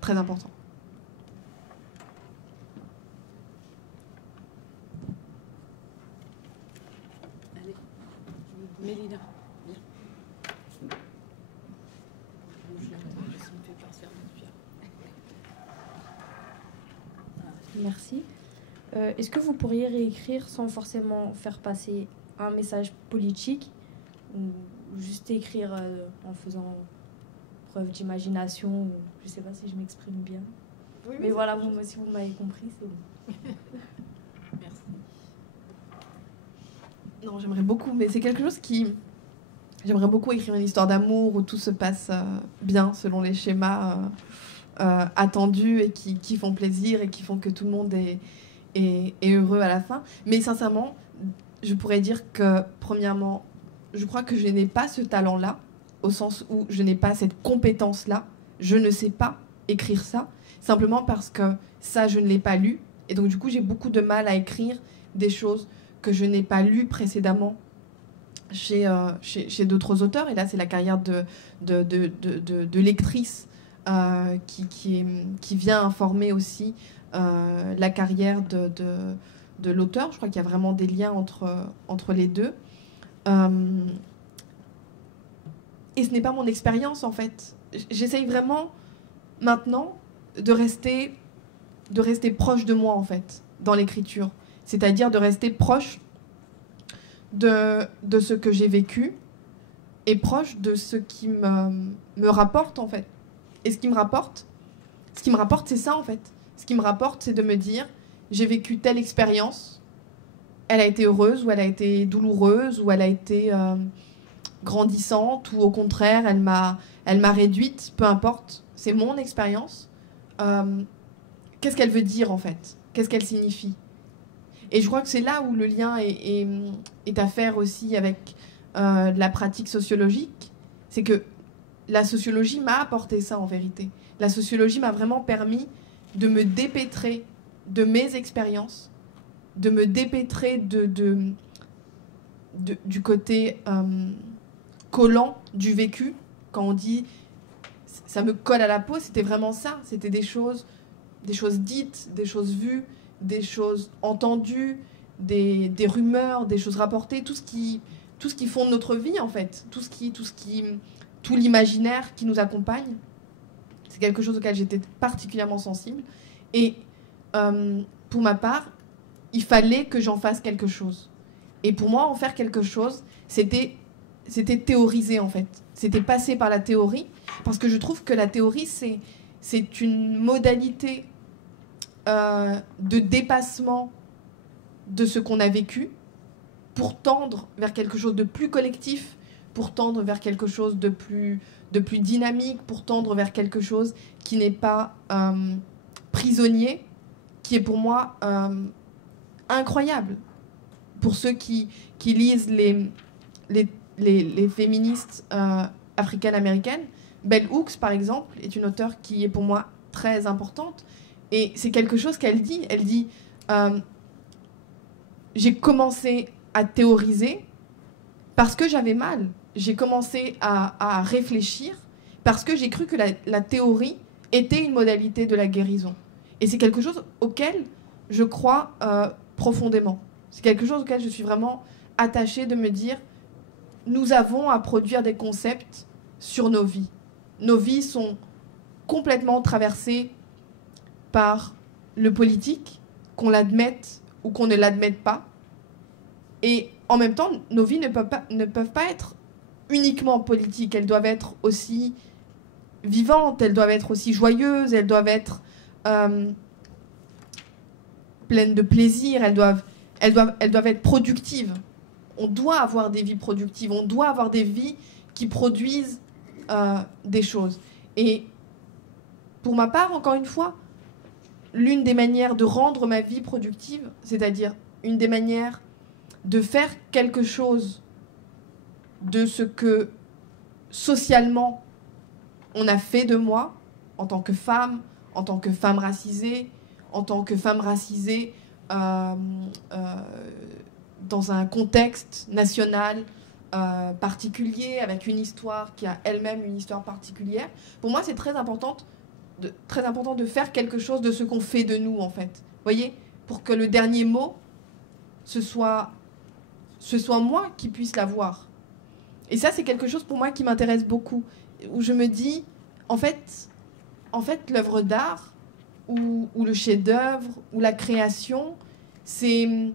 très importants. Allez, Mélina, viens. Merci. Est-ce que vous pourriez réécrire sans forcément faire passer un message politique, ou juste écrire en faisant preuve d'imagination, ou je ne sais pas si je m'exprime bien. Oui, mais voilà, si vous m'avez compris, c'est bon. Merci. Non, j'aimerais beaucoup, mais c'est quelque chose qui... J'aimerais beaucoup écrire une histoire d'amour où tout se passe bien selon les schémas attendus et qui font plaisir et qui font que tout le monde est heureux à la fin. Mais sincèrement, je pourrais dire que, premièrement, je crois que je n'ai pas ce talent-là, au sens où je n'ai pas cette compétence-là. Je ne sais pas écrire ça, simplement parce que ça, je ne l'ai pas lu. Et donc, du coup, j'ai beaucoup de mal à écrire des choses que je n'ai pas lues précédemment chez d'autres auteurs. Et là, c'est la carrière de lectrice qui vient informer aussi la carrière de l'auteur. Je crois qu'il y a vraiment des liens entre les deux. Et et ce n'est pas mon expérience, en fait. J'essaye vraiment, maintenant, de rester proche de moi, en fait, dans l'écriture. C'est-à-dire de rester proche de ce que j'ai vécu et proche de ce qui me rapporte, en fait. Et ce qui me rapporte, c'est ça, en fait. Ce qui me rapporte, c'est de me dire, j'ai vécu telle expérience, elle a été heureuse, ou elle a été douloureuse, ou elle a été grandissante, ou au contraire, elle m'a réduite, peu importe. C'est mon expérience. Qu'est-ce qu'elle veut dire, en fait? Qu'est-ce qu'elle signifie? Et je crois que c'est là où le lien est à faire aussi avec la pratique sociologique. C'est que la sociologie m'a apporté ça, en vérité. La sociologie m'a vraiment permis de me dépêtrer de mes expériences, de me dépêtrer du côté collant du vécu. Quand on dit ça me colle à la peau, c'était vraiment ça. C'était des choses dites, des choses vues, des choses entendues, des rumeurs, des choses rapportées, tout ce qui fonde notre vie, en fait, tout l'imaginaire qui nous accompagne. C'est quelque chose auquel j'étais particulièrement sensible. Et pour ma part, il fallait que j'en fasse quelque chose. Et pour moi, en faire quelque chose, c'était théoriser, en fait. C'était passer par la théorie, parce que je trouve que la théorie, c'est une modalité de dépassement de ce qu'on a vécu pour tendre vers quelque chose de plus collectif, pour tendre vers quelque chose de plus dynamique, pour tendre vers quelque chose qui n'est pas prisonnier, qui est pour moi incroyable. Pour ceux qui lisent les féministes africaines-américaines, Bell Hooks, par exemple, est une auteure qui est pour moi très importante. Et c'est quelque chose qu'elle dit. Elle dit j'ai commencé à théoriser parce que j'avais mal. J'ai commencé à réfléchir parce que j'ai cru que la théorie était une modalité de la guérison. Et c'est quelque chose auquel je crois profondément. C'est quelque chose auquel je suis vraiment attachée, de me dire, nous avons à produire des concepts sur nos vies. Nos vies sont complètement traversées par le politique, qu'on l'admette ou qu'on ne l'admette pas. Et en même temps, nos vies ne peuvent pas être uniquement politiques. Elles doivent être aussi vivantes, elles doivent être aussi joyeuses, elles doivent être pleines de plaisir, elles doivent être productives. On doit avoir des vies productives, on doit avoir des vies qui produisent des choses. Et pour ma part, encore une fois, l'une des manières de rendre ma vie productive, c'est-à-dire une des manières de faire quelque chose de ce que socialement on a fait de moi en tant que femme racisée, en tant que femme racisée dans un contexte national particulier, avec une histoire qui a elle-même une histoire particulière. Pour moi, c'est très important de faire quelque chose de ce qu'on fait de nous, en fait. Vous voyez, pour que le dernier mot, ce soit moi qui puisse l'avoir. Et ça, c'est quelque chose pour moi qui m'intéresse beaucoup, où je me dis, en fait l'œuvre d'art ou le chef-d'œuvre ou la création, c'est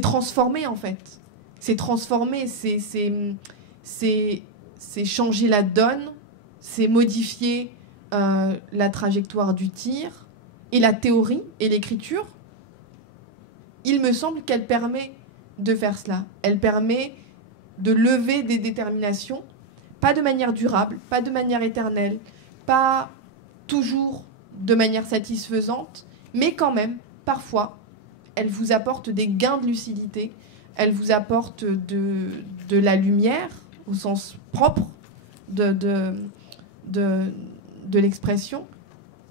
transformer, en fait. C'est transformer, c'est changer la donne, c'est modifier la trajectoire du tir. Et la théorie et l'écriture, il me semble qu'elle permet de faire cela. Elle permet de lever des déterminations, pas de manière durable, pas de manière éternelle, pas toujours de manière satisfaisante, mais quand même, parfois, elle vous apporte des gains de lucidité, elle vous apporte de la lumière, au sens propre de l'expression,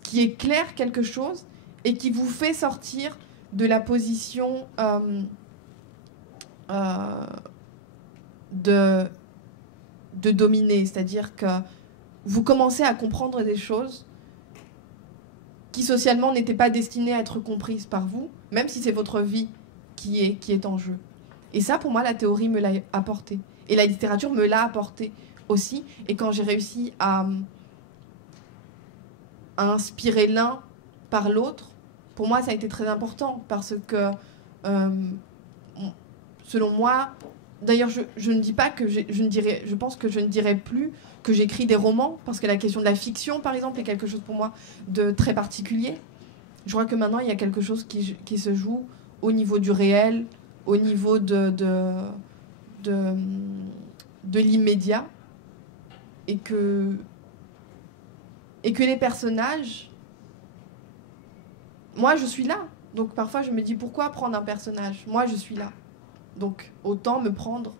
qui éclaire quelque chose et qui vous fait sortir de la position de dominer. C'est-à-dire que vous commencez à comprendre des choses qui socialement n'étaient pas destinées à être comprises par vous, même si c'est votre vie qui est en jeu. Et ça, pour moi, la théorie me l'a apporté. Et la littérature me l'a apporté aussi. Et quand j'ai réussi à inspirer l'un par l'autre, pour moi, ça a été très important. Parce que, selon moi, d'ailleurs, je ne dis pas que je pense que je ne dirais plus que j'écris des romans, parce que la question de la fiction, par exemple, est quelque chose pour moi de très particulier. Je crois que maintenant, il y a quelque chose qui se joue au niveau du réel, au niveau de l'immédiat, et que les personnages... Moi, je suis là. Donc, parfois, je me dis, pourquoi prendre un personnage? Moi, je suis là. Donc, autant me prendre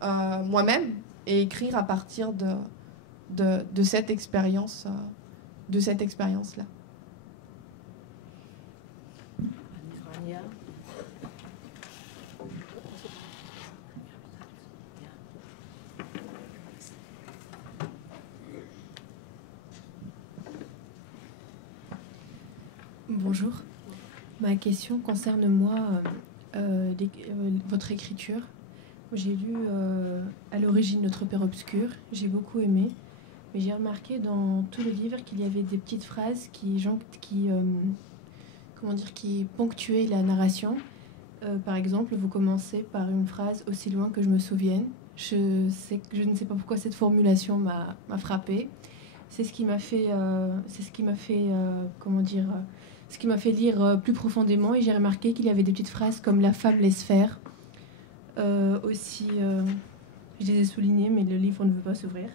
moi-même et écrire à partir de cette expérience, là. Bonjour. Ma question concerne votre écriture. J'ai lu à l'origine Notre Père Obscur, j'ai beaucoup aimé, mais j'ai remarqué dans tout le livre qu'il y avait des petites phrases qui ponctuaient la narration. Par exemple, vous commencez par une phrase « aussi loin que je me souvienne ». Je ne sais pas pourquoi cette formulation m'a frappée. C'est ce qui m'a fait, ce qui m'a fait lire plus profondément, et j'ai remarqué qu'il y avait des petites phrases comme « la femme laisse faire ». Aussi, je les ai soulignées, mais le livre ne veut pas s'ouvrir.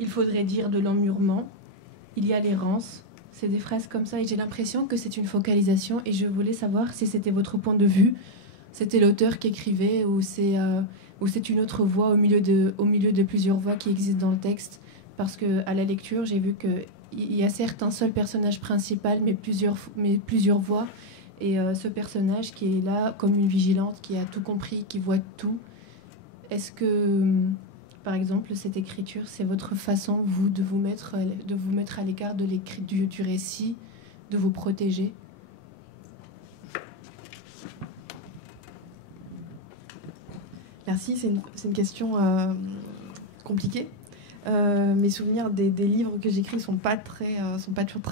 Il faudrait dire de l'emmurement. Il y a l'errance. C'est des phrases comme ça, et j'ai l'impression que c'est une focalisation, et je voulais savoir si c'était votre point de vue, c'était l'auteur qui écrivait, ou c'est une autre voix au milieu de plusieurs voix qui existent dans le texte. Parce qu'à la lecture, j'ai vu qu'il y a certes un seul personnage principal, mais plusieurs voix. Et ce personnage qui est là comme une vigilante, qui a tout compris, qui voit tout. Est-ce que, par exemple, cette écriture, c'est votre façon, vous, de vous mettre à l'écart du récit, de vous protéger? Merci, c'est une question compliquée. Mes souvenirs des livres que j'écris sont pas toujours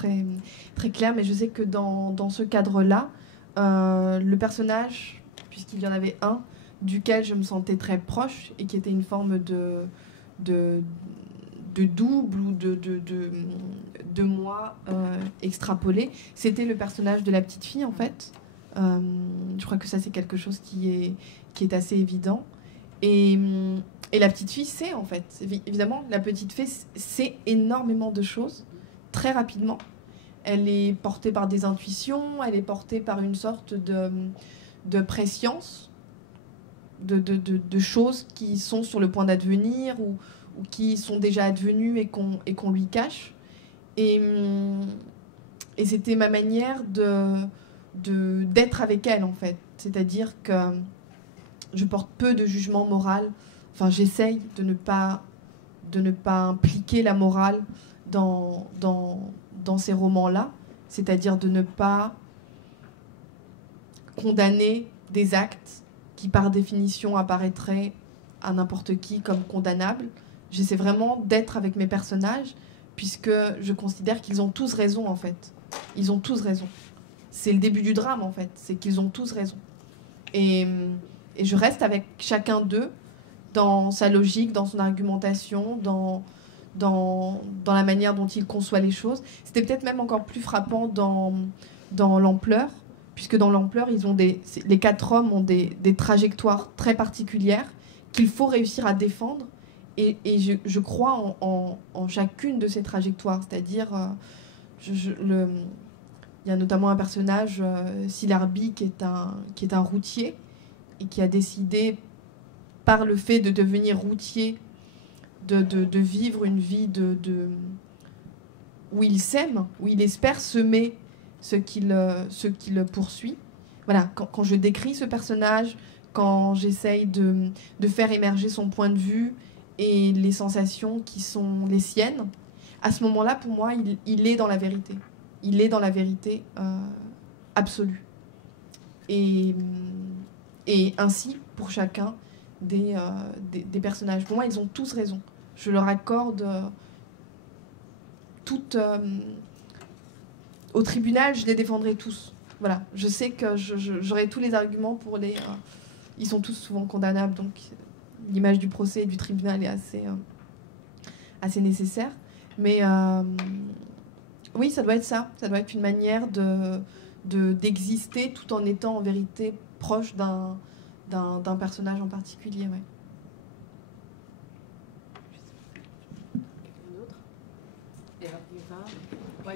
très clairs, mais je sais que dans ce cadre-là, le personnage, puisqu'il y en avait un, duquel je me sentais très proche et qui était une forme de double ou de moi extrapolé, c'était le personnage de la petite fille, en fait. Je crois que ça, c'est quelque chose qui est assez évident. Et la petite fille sait, en fait. Évidemment, la petite fille sait énormément de choses, très rapidement. Elle est portée par des intuitions, elle est portée par une sorte de prescience, de choses qui sont sur le point d'advenir ou qui sont déjà advenues et qu'on lui cache. Et c'était ma manière d'être avec elle, en fait. C'est-à-dire que je porte peu de jugement moral. Enfin, j'essaye de ne pas impliquer la morale dans ces romans-là, c'est-à-dire de ne pas condamner des actes qui, par définition, apparaîtraient à n'importe qui comme condamnables. J'essaie vraiment d'être avec mes personnages, puisque je considère qu'ils ont tous raison, en fait. Ils ont tous raison. C'est le début du drame, en fait. C'est qu'ils ont tous raison. Et je reste avec chacun d'eux dans sa logique, dans son argumentation, dans la manière dont il conçoit les choses. C'était peut-être même encore plus frappant dans l'ampleur, puisque dans l'ampleur, les 4 hommes ont des trajectoires très particulières qu'il faut réussir à défendre. Et je crois en chacune de ces trajectoires. C'est-à-dire, il y a notamment un personnage, Silarbi, qui est un routier, et qui a décidé, par le fait de devenir routier, de vivre une vie où il sème, où il espère semer ce qu'il poursuit. Voilà, quand je décris ce personnage, quand j'essaye de faire émerger son point de vue et les sensations qui sont les siennes, à ce moment-là, pour moi, il est dans la vérité. Il est dans la vérité absolue. Et et ainsi pour chacun des personnages. Pour moi, ils ont tous raison. Je leur accorde toute... au tribunal, je les défendrai tous. Voilà, je sais que j'aurai tous les arguments pour les... ils sont tous souvent condamnables, donc l'image du procès et du tribunal est assez nécessaire. Mais oui, ça doit être ça. Ça doit être une manière d'exister tout en étant en vérité proche d'un personnage en particulier. Ouais. Quelqu'un d'autre? Eva. Ouais,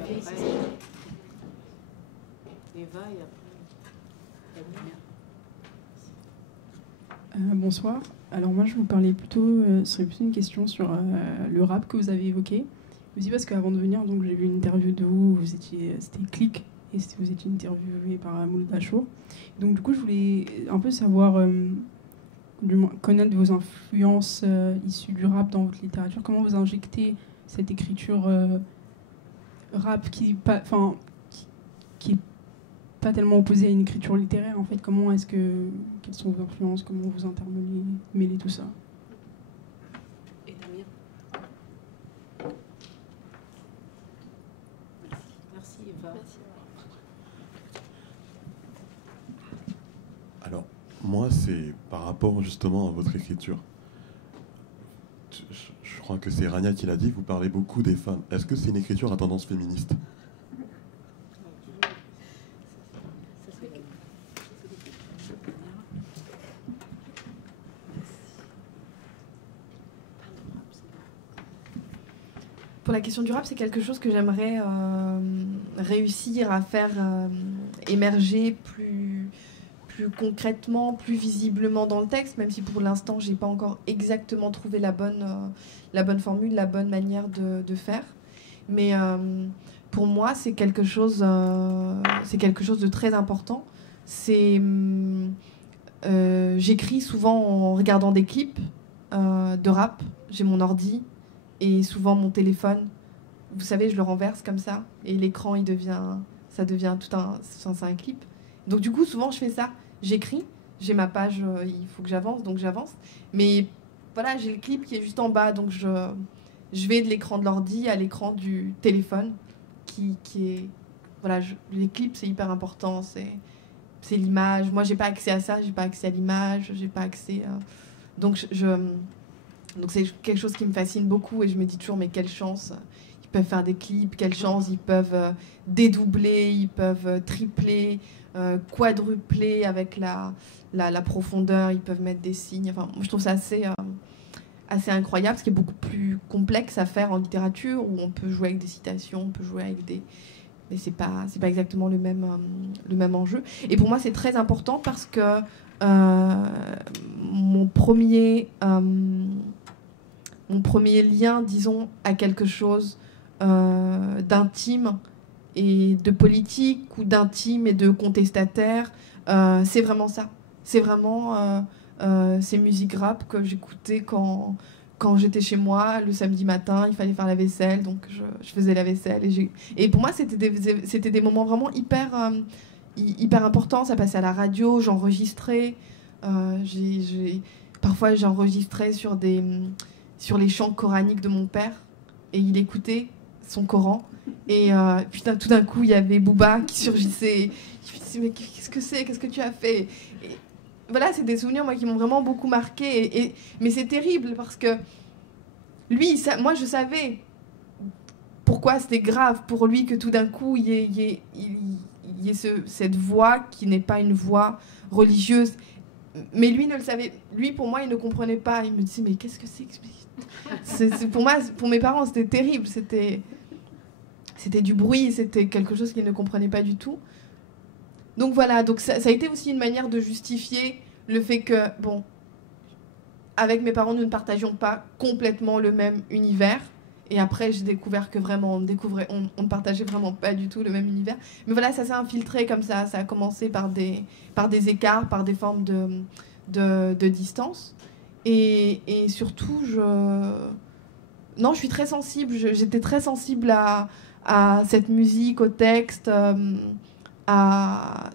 Eva et après. Bonsoir. Alors moi, je vous parlais plutôt, ce serait plutôt une question sur le rap que vous avez évoqué. Aussi parce qu'avant de venir, donc j'ai vu une interview de vous étiez, c'était Click, et vous étiez interviewé par Mouled Achour. Donc du coup, je voulais un peu savoir, du moins, connaître vos influences issues du rap dans votre littérature. Comment vous injectez cette écriture rap qui est pas tellement opposée à une écriture littéraire, en fait. Quelles sont vos influences, comment vous intermêlez tout ça? Et Damien. Merci Eva. Merci. Alors, moi, c'est par rapport justement à votre écriture. Je crois que c'est Rania qui l'a dit, vous parlez beaucoup des femmes. Est-ce que c'est une écriture à tendance féministe? Pour la question du rap, c'est quelque chose que j'aimerais réussir à faire émerger plus concrètement, plus visiblement dans le texte, même si pour l'instant, j'ai pas encore exactement trouvé la bonne formule, la bonne manière de faire. Mais pour moi, c'est quelque chose de très important. J'écris souvent en regardant des clips de rap. J'ai mon ordi et souvent mon téléphone. Vous savez, je le renverse comme ça et l'écran, ça devient tout c'est un clip. Donc du coup, souvent, je fais ça. J'écris, j'ai ma page, il faut que j'avance, donc j'avance. Mais voilà, j'ai le clip qui est juste en bas, donc je vais de l'écran de l'ordi à l'écran du téléphone, qui est... Voilà, les clips, c'est hyper important, c'est l'image. Moi, j'ai pas accès à ça, j'ai pas accès à l'image, j'ai pas accès... Donc c'est quelque chose qui me fascine beaucoup et je me dis toujours, mais quelle chance, ils peuvent faire des clips, quelle chance, ils peuvent dédoubler, ils peuvent tripler, quadrupler avec la profondeur, ils peuvent mettre des signes. Enfin, moi, je trouve ça assez incroyable, ce qui est beaucoup plus complexe à faire en littérature, où on peut jouer avec des citations, on peut jouer avec des... Mais c'est pas exactement le même enjeu. Et pour moi, c'est très important parce que mon premier lien, disons, à quelque chose d'intime et de politique, ou d'intime et de contestataire, c'est vraiment ça. C'est vraiment ces musiques rap que j'écoutais quand j'étais chez moi le samedi matin, il fallait faire la vaisselle, donc je faisais la vaisselle. Et pour moi, c'était des moments vraiment hyper importants. Ça passait à la radio, j'enregistrais. Parfois, j'enregistrais sur les chants coraniques de mon père, et il écoutait son Coran. Et putain, tout d'un coup, il y avait Booba qui surgissait. Je me disais, mais qu'est-ce que c'est? Qu'est-ce que tu as fait? Et voilà, c'est des souvenirs, moi, qui m'ont vraiment beaucoup marqué. Mais c'est terrible parce que lui, moi, je savais pourquoi c'était grave pour lui que tout d'un coup, il y ait cette voix qui n'est pas une voix religieuse. Mais lui ne le savait. Lui, pour moi, il ne comprenait pas. Il me disait, mais qu'est-ce que c'est? Pour moi, pour mes parents, c'était terrible. C'était du bruit, c'était quelque chose qu'ils ne comprenaient pas du tout. Donc voilà, donc ça a été aussi une manière de justifier le fait que, bon, avec mes parents, nous ne partagions pas complètement le même univers. Et après, j'ai découvert que vraiment, on ne partageait vraiment pas du tout le même univers. Mais voilà, ça s'est infiltré comme ça. Ça a commencé par des écarts, par des formes de distance. Et surtout, je suis très sensible. J'étais très sensible à cette musique, au texte, à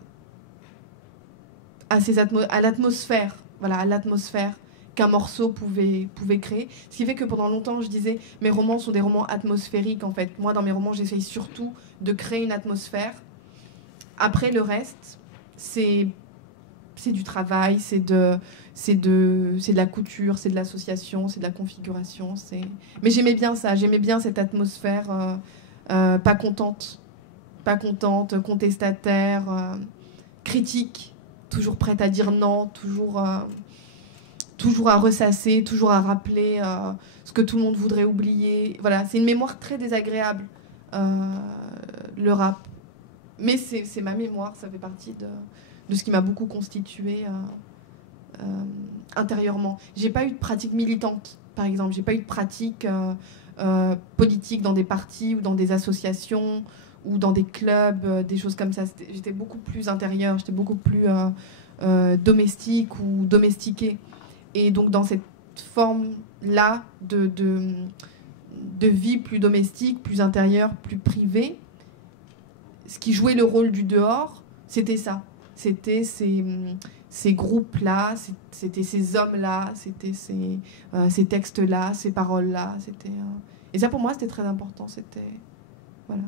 à l'atmosphère, voilà, à l'atmosphère qu'un morceau pouvait créer. Ce qui fait que pendant longtemps, je disais, mes romans sont des romans atmosphériques, en fait. Moi, dans mes romans, j'essaye surtout de créer une atmosphère. Après, le reste, c'est du travail, c'est de la couture, c'est de l'association, c'est de la configuration. Mais j'aimais bien ça, j'aimais bien cette atmosphère pas contente, contestataire, critique, toujours prête à dire non, toujours à ressasser, toujours à rappeler ce que tout le monde voudrait oublier. Voilà, c'est une mémoire très désagréable, le rap. Mais c'est ma mémoire, ça fait partie de ce qui m'a beaucoup constituée intérieurement. J'ai pas eu de pratique militante, par exemple. J'ai pas eu de pratique politique dans des partis ou dans des associations ou dans des clubs, des choses comme ça. J'étais beaucoup plus intérieure, j'étais beaucoup plus domestique ou domestiquée. Et donc dans cette forme-là de vie plus domestique, plus intérieure, plus privée, ce qui jouait le rôle du dehors, c'était ça. C'était ces groupes-là, c'était ces hommes-là, c'était ces textes-là, ces paroles-là. Et ça, pour moi, c'était très important. Voilà.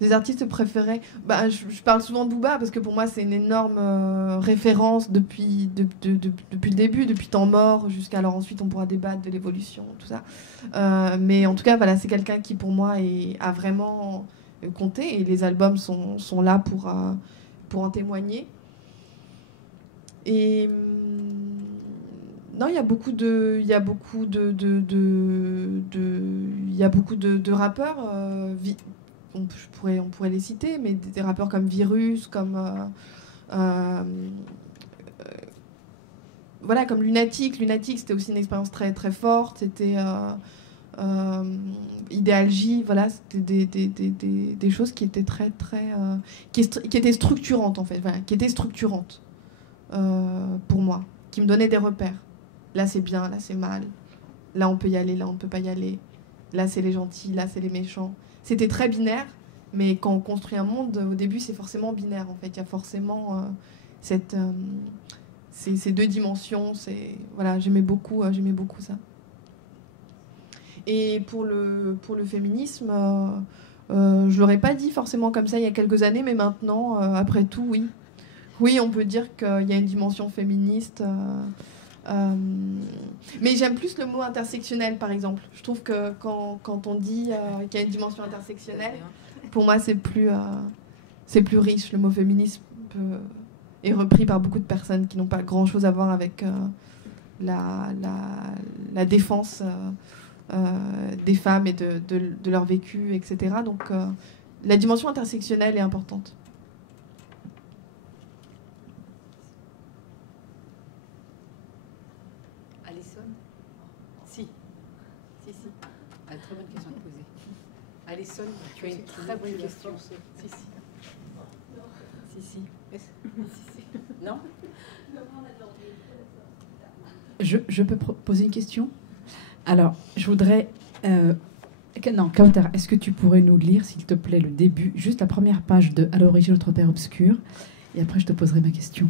Des artistes préférés, je parle souvent de Booba parce que pour moi c'est une énorme référence depuis le début, depuis Temps mort jusqu'à, alors ensuite on pourra débattre de l'évolution, tout ça. Mais en tout cas voilà, c'est quelqu'un qui pour moi a vraiment compté et les albums sont là pour en témoigner. Et non, il y a beaucoup de rappeurs. On pourrait les citer, mais des rappeurs comme Virus, comme comme Lunatic. Lunatic, c'était aussi une expérience très très forte. C'était Idéal J. Voilà, c'était des choses qui étaient très très qui étaient structurantes en fait. Voilà, qui étaient structurantes pour moi, qui me donnaient des repères. Là c'est bien, là c'est mal. Là on peut y aller, là on peut pas y aller. Là c'est les gentils, là c'est les méchants. C'était très binaire, mais quand on construit un monde, au début, c'est forcément binaire, en fait. Il y a forcément ces deux dimensions. Voilà, j'aimais beaucoup ça. Et pour le féminisme, je ne l'aurais pas dit forcément comme ça il y a quelques années, mais maintenant, après tout, oui. Oui, on peut dire qu'il y a une dimension féministe. Mais j'aime plus le mot intersectionnel, par exemple. Je trouve que quand on dit qu'il y a une dimension intersectionnelle, pour moi c'est plus riche. Le mot féminisme est repris par beaucoup de personnes qui n'ont pas grand chose à voir avec la défense des femmes et de leur vécu, etc. Donc la dimension intersectionnelle est importante. Très bonne question de poser. Alison, tu as une très bonne question. Si. Non. Je peux poser une question? Alors, je voudrais... non, Kautar, est-ce que tu pourrais nous lire, s'il te plaît, le début, juste la première page de « À l'origine, notre père obscur », et après je te poserai ma question.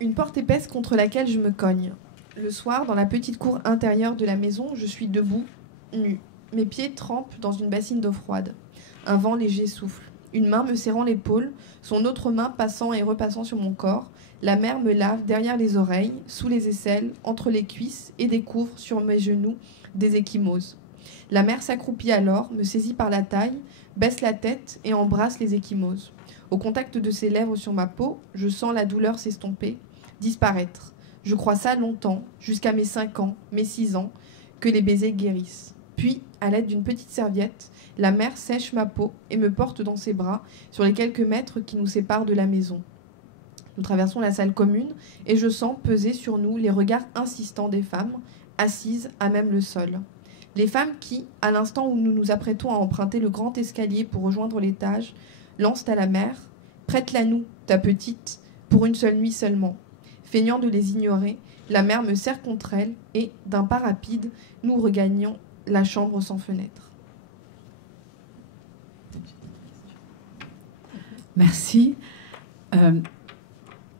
Une porte épaisse contre laquelle je me cogne. Le soir, dans la petite cour intérieure de la maison, je suis debout, nue. Mes pieds trempent dans une bassine d'eau froide. Un vent léger souffle. Une main me serrant l'épaule, son autre main passant et repassant sur mon corps. La mer me lave derrière les oreilles, sous les aisselles, entre les cuisses et découvre sur mes genoux des ecchymoses. La mer s'accroupit alors, me saisit par la taille, baisse la tête et embrasse les ecchymoses. Au contact de ses lèvres sur ma peau, je sens la douleur s'estomper, disparaître. Je crois ça longtemps, jusqu'à mes 5 ans, mes 6 ans, que les baisers guérissent. Puis, à l'aide d'une petite serviette, la mère sèche ma peau et me porte dans ses bras sur les quelques mètres qui nous séparent de la maison. Nous traversons la salle commune et je sens peser sur nous les regards insistants des femmes, assises à même le sol. Les femmes qui, à l'instant où nous nous apprêtons à emprunter le grand escalier pour rejoindre l'étage, lancent à la mère « Prête-la nous, ta petite, pour une seule nuit seulement ». Feignant de les ignorer, la mère me serre contre elle et, d'un pas rapide, nous regagnons la chambre sans fenêtre. Merci.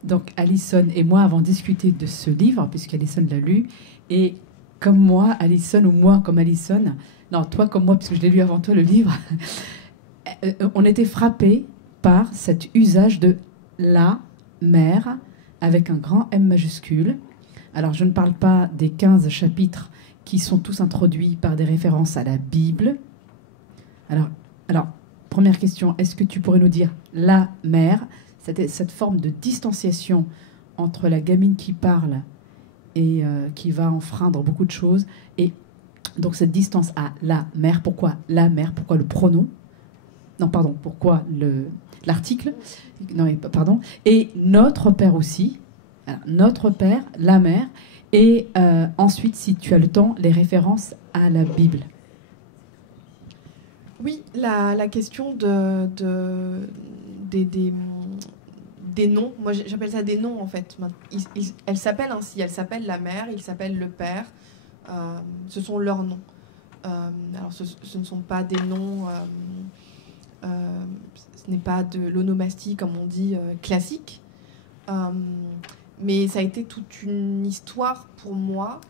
Donc, Alison et moi avons discuté de ce livre, puisqu'Alison l'a lu. Et comme moi, Alison, ou moi comme Alison, non, toi comme moi, puisque je l'ai lu avant toi, le livre, on était frappés par cet usage de la mère avec un grand M majuscule. Alors, je ne parle pas des 15 chapitres qui sont tous introduits par des références à la Bible. Alors première question, est-ce que tu pourrais nous dire la mère, cette forme de distanciation entre la gamine qui parle et qui va enfreindre beaucoup de choses, et donc cette distance à la mère, pourquoi la mère, pourquoi le pronom, non pardon, pourquoi l'article, non pardon, et notre père aussi, alors, notre père, la mère, et ensuite, si tu as le temps, les références à la Bible. Oui, la question des noms, moi j'appelle ça des noms en fait. Elle s'appelle ainsi, elle s'appelle la mère, il s'appelle le père, ce sont leurs noms. Alors ce ne sont pas des noms, ce n'est pas de l'onomastie comme on dit classique, mais ça a été toute une histoire pour moi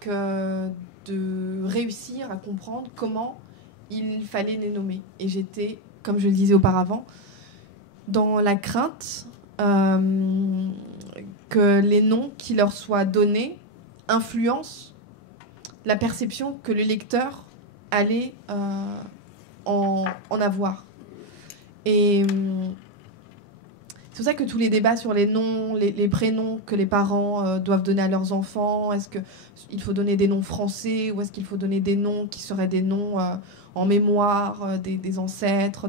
que de réussir à comprendre comment il fallait les nommer. Et j'étais, comme je le disais auparavant, dans la crainte que les noms qui leur soient donnés influencent la perception que le lecteur allait en avoir. Et c'est pour ça que tous les débats sur les noms, les prénoms que les parents doivent donner à leurs enfants, est-ce qu'il faut donner des noms français ou est-ce qu'il faut donner des noms qui seraient des noms en mémoire des ancêtres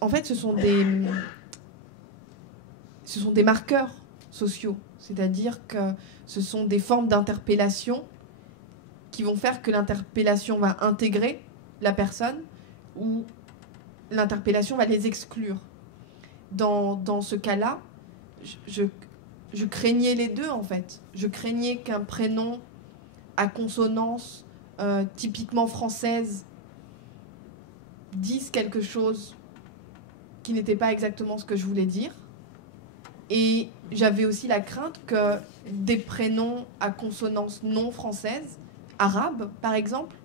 en fait, ce sont des marqueurs sociaux. C'est-à-dire que ce sont des formes d'interpellation qui vont faire que l'interpellation va intégrer la personne ou l'interpellation va les exclure. Dans ce cas-là, je craignais les deux, en fait. Je craignais qu'un prénom à consonance typiquement française dise quelque chose qui n'était pas exactement ce que je voulais dire. Et j'avais aussi la crainte que des prénoms à consonance non française, arabes par exemple,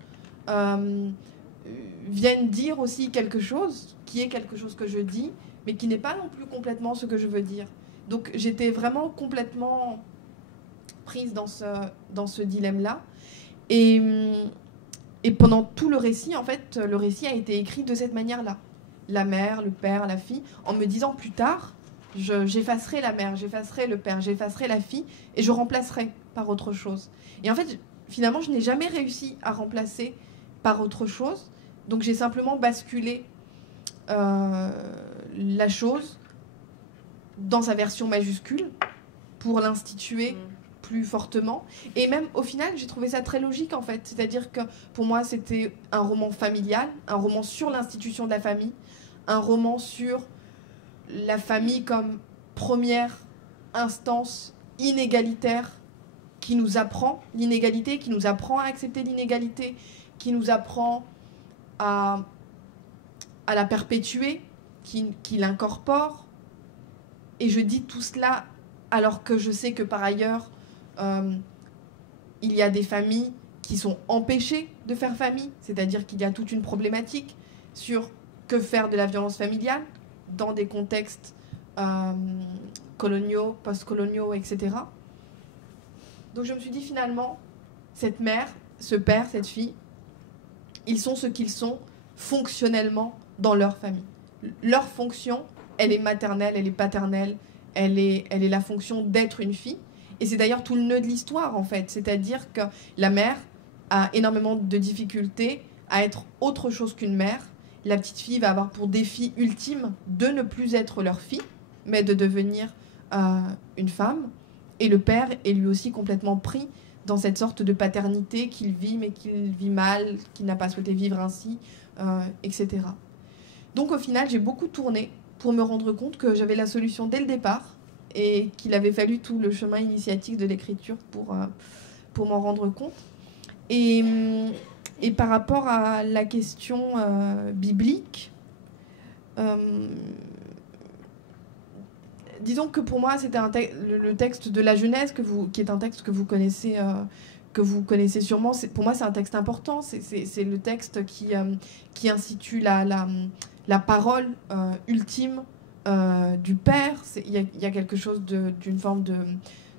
viennent dire aussi quelque chose, qui est quelque chose que je dis, mais qui n'est pas non plus complètement ce que je veux dire. Donc j'étais vraiment complètement prise dans ce dilemme-là. Et pendant tout le récit, en fait, le récit a été écrit de cette manière-là. La mère, le père, la fille, en me disant plus tard, j'effacerai la mère, j'effacerai le père, j'effacerai la fille, et je remplacerai par autre chose. Et en fait, finalement, je n'ai jamais réussi à remplacer par autre chose. Donc j'ai simplement basculé la chose dans sa version majuscule pour l'instituer plus fortement. Et même au final, j'ai trouvé ça très logique en fait. C'est-à-dire que pour moi, c'était un roman familial, un roman sur l'institution de la famille, un roman sur la famille comme première instance inégalitaire qui nous apprend l'inégalité, qui nous apprend à accepter l'inégalité, qui nous apprend à la perpétuer, qui l'incorpore. Et je dis tout cela alors que je sais que par ailleurs, il y a des familles qui sont empêchées de faire famille, c'est-à-dire qu'il y a toute une problématique sur que faire de la violence familiale dans des contextes coloniaux, post-coloniaux, etc. Donc je me suis dit finalement, cette mère, ce père, cette fille, ils sont ce qu'ils sont fonctionnellement dans leur famille. Leur fonction, elle est maternelle, elle est paternelle, elle est la fonction d'être une fille. Et c'est d'ailleurs tout le nœud de l'histoire, en fait. C'est-à-dire que la mère a énormément de difficultés à être autre chose qu'une mère. La petite fille va avoir pour défi ultime de ne plus être leur fille, mais de devenir une femme. Et le père est lui aussi complètement pris dans cette sorte de paternité qu'il vit, mais qu'il vit mal, qu'il n'a pas souhaité vivre ainsi, etc. Donc au final, j'ai beaucoup tourné pour me rendre compte que j'avais la solution dès le départ et qu'il avait fallu tout le chemin initiatique de l'écriture pour m'en rendre compte. Et par rapport à la question biblique, Disons que pour moi, c'était le texte de la Genèse, qui est un texte que vous connaissez sûrement. Pour moi, c'est un texte important. C'est le texte qui institue la parole ultime du Père. Il y a quelque chose d'une forme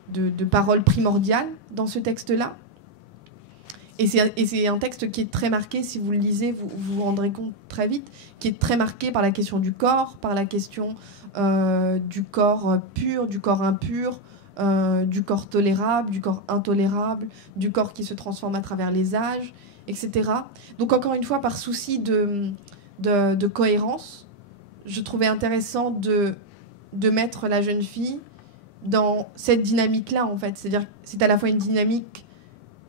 de parole primordiale dans ce texte-là. Et c'est un texte qui est très marqué, si vous le lisez, vous vous rendrez compte très vite, qui est très marqué par la question du corps, par la question du corps pur, du corps impur, du corps tolérable, du corps intolérable, du corps qui se transforme à travers les âges, etc. Donc encore une fois, par souci de cohérence, je trouvais intéressant de mettre la jeune fille dans cette dynamique-là, en fait. C'est-à-dire que c'est à la fois une dynamique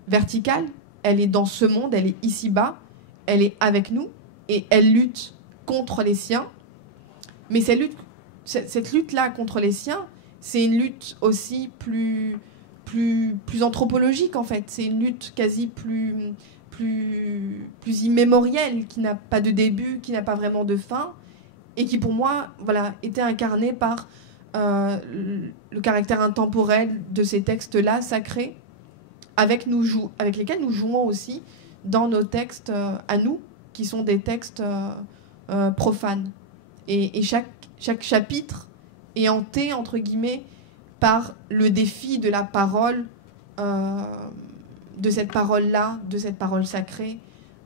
verticale, elle est dans ce monde, elle est ici-bas, elle est avec nous, et elle lutte contre les siens. Mais cette lutte-là contre les siens, c'est une lutte aussi plus anthropologique, en fait. C'est une lutte quasi plus immémorielle, qui n'a pas de début, qui n'a pas vraiment de fin, et qui, pour moi, voilà, était incarnée par le caractère intemporel de ces textes-là, sacrés, avec lesquels nous jouons aussi dans nos textes à nous, qui sont des textes profanes. Et chaque chapitre est hanté, entre guillemets, par le défi de la parole, de cette parole-là, de cette parole sacrée,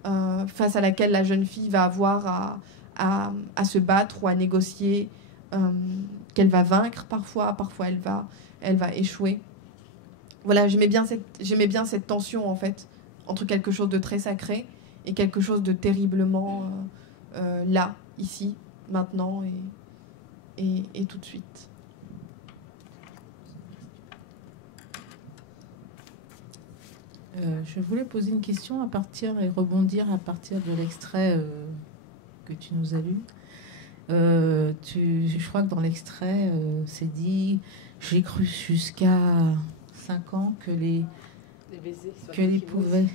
face à laquelle la jeune fille va avoir à se battre ou à négocier, qu'elle va vaincre parfois elle va échouer. Voilà, j'aimais bien cette tension, en fait, entre quelque chose de très sacré et quelque chose de terriblement là, ici, maintenant et tout de suite. Je voulais poser une question et rebondir à partir de l'extrait que tu nous as lu. Je crois que dans l'extrait, c'est dit « J'ai cru jusqu'à 5 ans que les pouvaient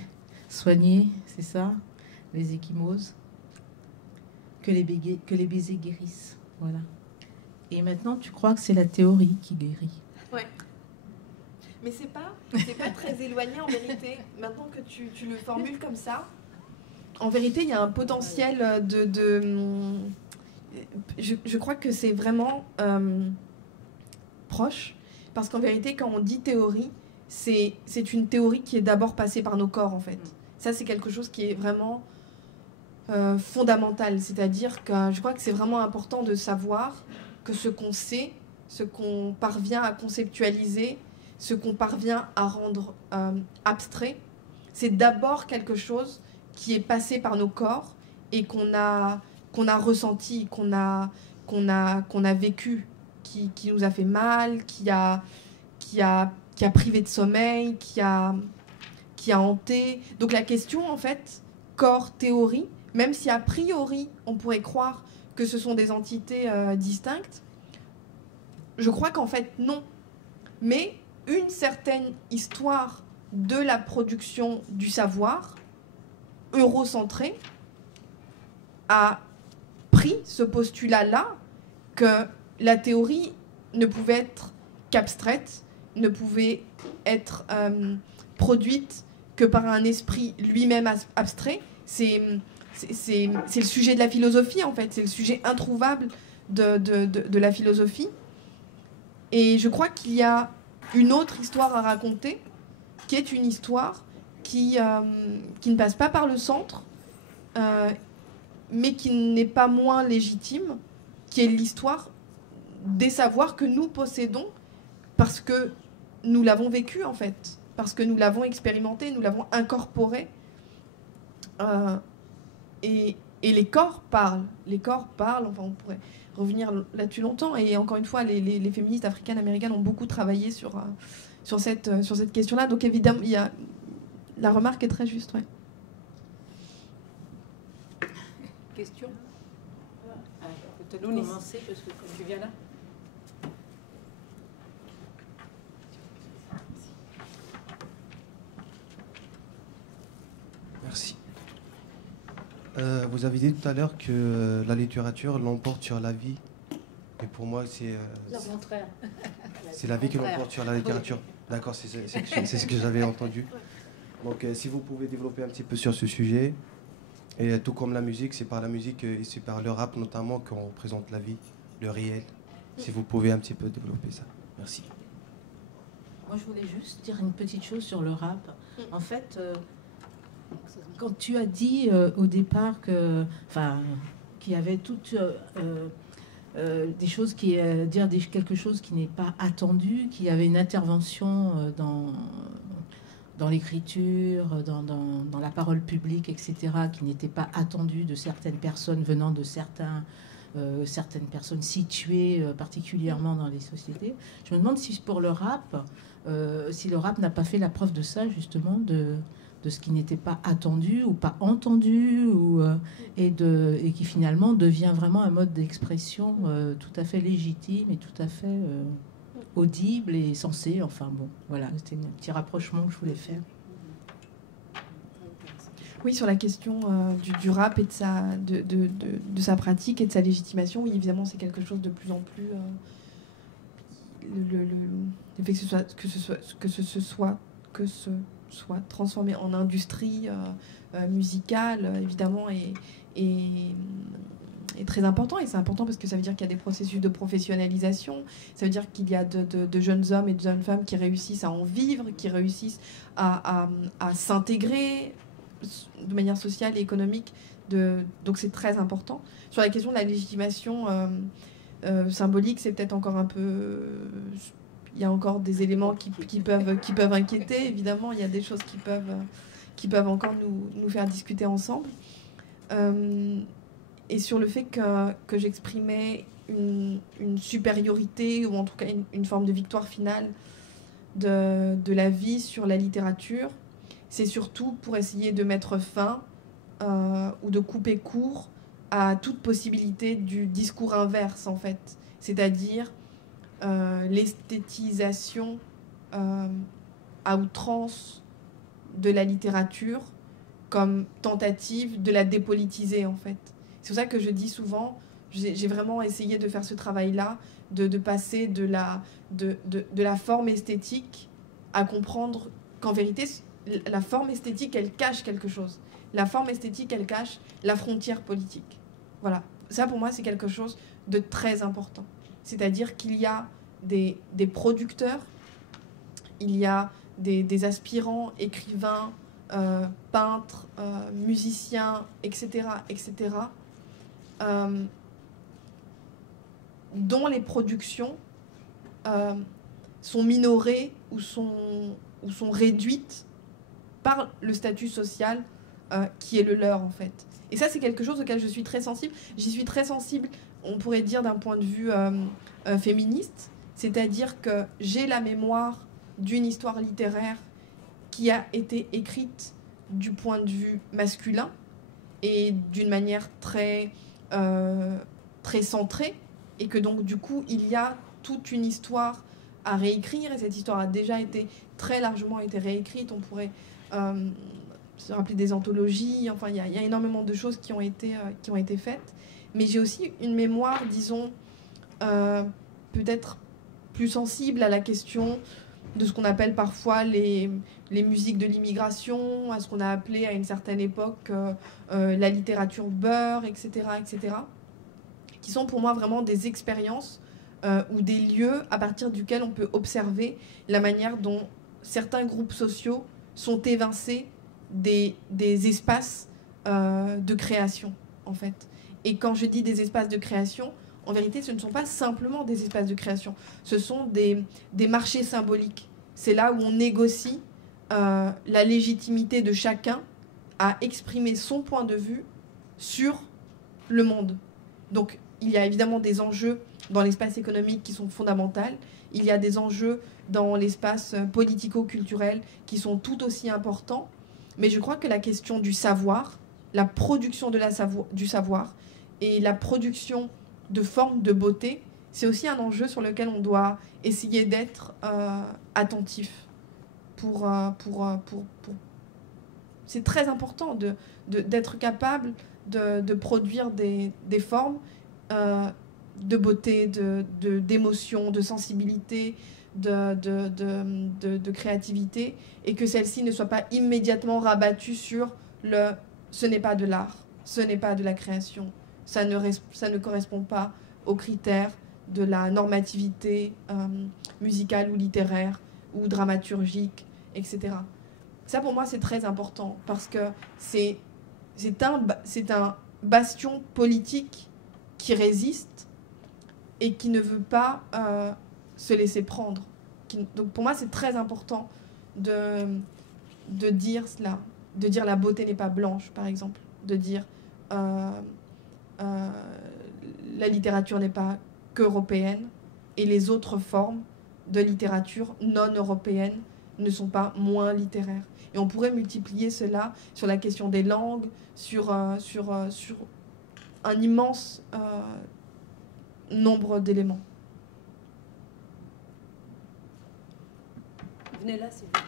soigner, c'est ça, les ecchymoses, que les baisers guérissent. » Voilà. Et maintenant, tu crois que c'est la théorie qui guérit. Ouais. Mais c'est pas très éloigné en vérité. Maintenant que tu le formules comme ça, en vérité, il y a un potentiel je crois que c'est vraiment proche, parce qu'en vérité, quand on dit théorie, c'est une théorie qui est d'abord passée par nos corps, en fait. Ça, c'est quelque chose qui est vraiment fondamental. C'est-à-dire que je crois que c'est vraiment important de savoir que ce qu'on sait, ce qu'on parvient à conceptualiser, ce qu'on parvient à rendre abstrait, c'est d'abord quelque chose qui est passé par nos corps et qu'on a ressenti, qu'on a vécu, qui nous a fait mal, qui a privé de sommeil, qui a hanté. Donc la question, en fait, corps-théorie, même si a priori on pourrait croire que ce sont des entités distinctes, je crois qu'en fait non. Mais une certaine histoire de la production du savoir, eurocentrée, a pris ce postulat-là que la théorie ne pouvait être qu'abstraite, ne pouvait être produite que par un esprit lui-même abstrait. C'est le sujet de la philosophie, en fait. C'est le sujet introuvable de la philosophie. Et je crois qu'il y a une autre histoire à raconter, qui est une histoire qui ne passe pas par le centre, mais qui n'est pas moins légitime, qui est l'histoire des savoirs que nous possédons parce que nous l'avons vécu, en fait, parce que nous l'avons expérimenté, nous l'avons incorporé. Et les corps parlent. Les corps parlent, enfin on pourrait revenir là-dessus longtemps. Et encore une fois, les féministes africaines américaines ont beaucoup travaillé sur cette question-là. Donc évidemment, la remarque est très juste, ouais. Question. Peut-être commencer parce que quand tu viens là. Merci. Vous avez dit tout à l'heure que la littérature l'emporte sur la vie. Et pour moi, c'est la vie qui l'emporte sur la littérature. Oui. D'accord, c'est ce que j'avais entendu. Donc, si vous pouvez développer un petit peu sur ce sujet. Et tout comme la musique, c'est par la musique et c'est par le rap notamment qu'on représente la vie, le réel. Si vous pouvez un petit peu développer ça. Merci. Moi, je voulais juste dire une petite chose sur le rap. En fait, quand tu as dit au départ qu'il y avait toutes des choses dire quelque chose qui n'est pas attendu, qu'il y avait une intervention dans l'écriture, dans la parole publique, etc., qui n'était pas attendue de certaines personnes venant de certaines personnes situées particulièrement dans les sociétés. Je me demande si pour le rap, si le rap n'a pas fait la preuve de ça, justement, de ce qui n'était pas attendu ou pas entendu, et qui finalement devient vraiment un mode d'expression tout à fait légitime et tout à fait audible et sensé. Enfin bon, voilà, c'était un petit rapprochement que je voulais faire. Oui, sur la question du rap et de sa pratique et de sa légitimation, oui, évidemment, c'est quelque chose de plus en plus... le fait que ce soit transformé en industrie musicale, évidemment, est très important. Et c'est important parce que ça veut dire qu'il y a des processus de professionnalisation. Ça veut dire qu'il y a de jeunes hommes et de jeunes femmes qui réussissent à en vivre, qui réussissent à s'intégrer de manière sociale et économique. Donc c'est très important. Sur la question de la légitimation symbolique, c'est peut-être encore un peu... Il y a encore des éléments qui peuvent inquiéter. Évidemment, il y a des choses qui peuvent encore nous faire discuter ensemble. Et sur le fait que j'exprimais une supériorité, ou en tout cas une forme de victoire finale de la vie sur la littérature, c'est surtout pour essayer de mettre fin ou de couper court à toute possibilité du discours inverse, en fait. C'est-à-dire l'esthétisation à outrance de la littérature comme tentative de la dépolitiser, en fait. C'est pour ça que je dis souvent, j'ai vraiment essayé de faire ce travail-là, de passer de la forme esthétique à comprendre qu'en vérité, la forme esthétique, elle cache quelque chose. La forme esthétique, elle cache la frontière politique. Voilà. Ça, pour moi, c'est quelque chose de très important. C'est-à-dire qu'il y a des producteurs, il y a des aspirants, écrivains, peintres, musiciens, etc., dont les productions sont minorées ou sont réduites par le statut social qui est le leur, en fait. Et ça, c'est quelque chose auquel je suis très sensible. J'y suis très sensible, on pourrait dire, d'un point de vue féministe, c'est-à-dire que j'ai la mémoire d'une histoire littéraire qui a été écrite du point de vue masculin et d'une manière très centrée, et que donc, du coup, il y a toute une histoire à réécrire, et cette histoire a déjà été très largement été réécrite. On pourrait se rappeler des anthologies, enfin, il y a énormément de choses qui ont été faites. Mais j'ai aussi une mémoire, disons, peut-être plus sensible à la question de ce qu'on appelle parfois les musiques de l'immigration, à ce qu'on a appelé à une certaine époque la littérature beurre, etc., qui sont pour moi vraiment des expériences ou des lieux à partir duquel on peut observer la manière dont certains groupes sociaux sont évincés des espaces de création, en fait. Et quand je dis des espaces de création, en vérité, ce ne sont pas simplement des espaces de création, ce sont des marchés symboliques. C'est là où on négocie la légitimité de chacun à exprimer son point de vue sur le monde. Donc, il y a évidemment des enjeux dans l'espace économique qui sont fondamentaux. Il y a des enjeux dans l'espace politico-culturel qui sont tout aussi importants. Mais je crois que la question du savoir, la production du savoir et la production de formes de beauté, c'est aussi un enjeu sur lequel on doit essayer d'être attentif. C'est très important d'être capable de produire des formes de beauté, d'émotion, de sensibilité, de créativité, et que celle-ci ne soit pas immédiatement rabattue sur ce n'est pas de l'art, ce n'est pas de la création, ça ne correspond pas aux critères de la normativité musicale ou littéraire ou dramaturgique, etc. Ça, pour moi, c'est très important parce que c'est un bastion politique qui résiste et qui ne veut pas se laisser prendre. Donc pour moi, c'est très important de dire cela, de dire la beauté n'est pas blanche, par exemple, de dire la littérature n'est pas qu'européenne et les autres formes de littérature non européenne ne sont pas moins littéraires. Et on pourrait multiplier cela sur la question des langues, sur un immense nombre d'éléments. Venez là, s'il vous plaît.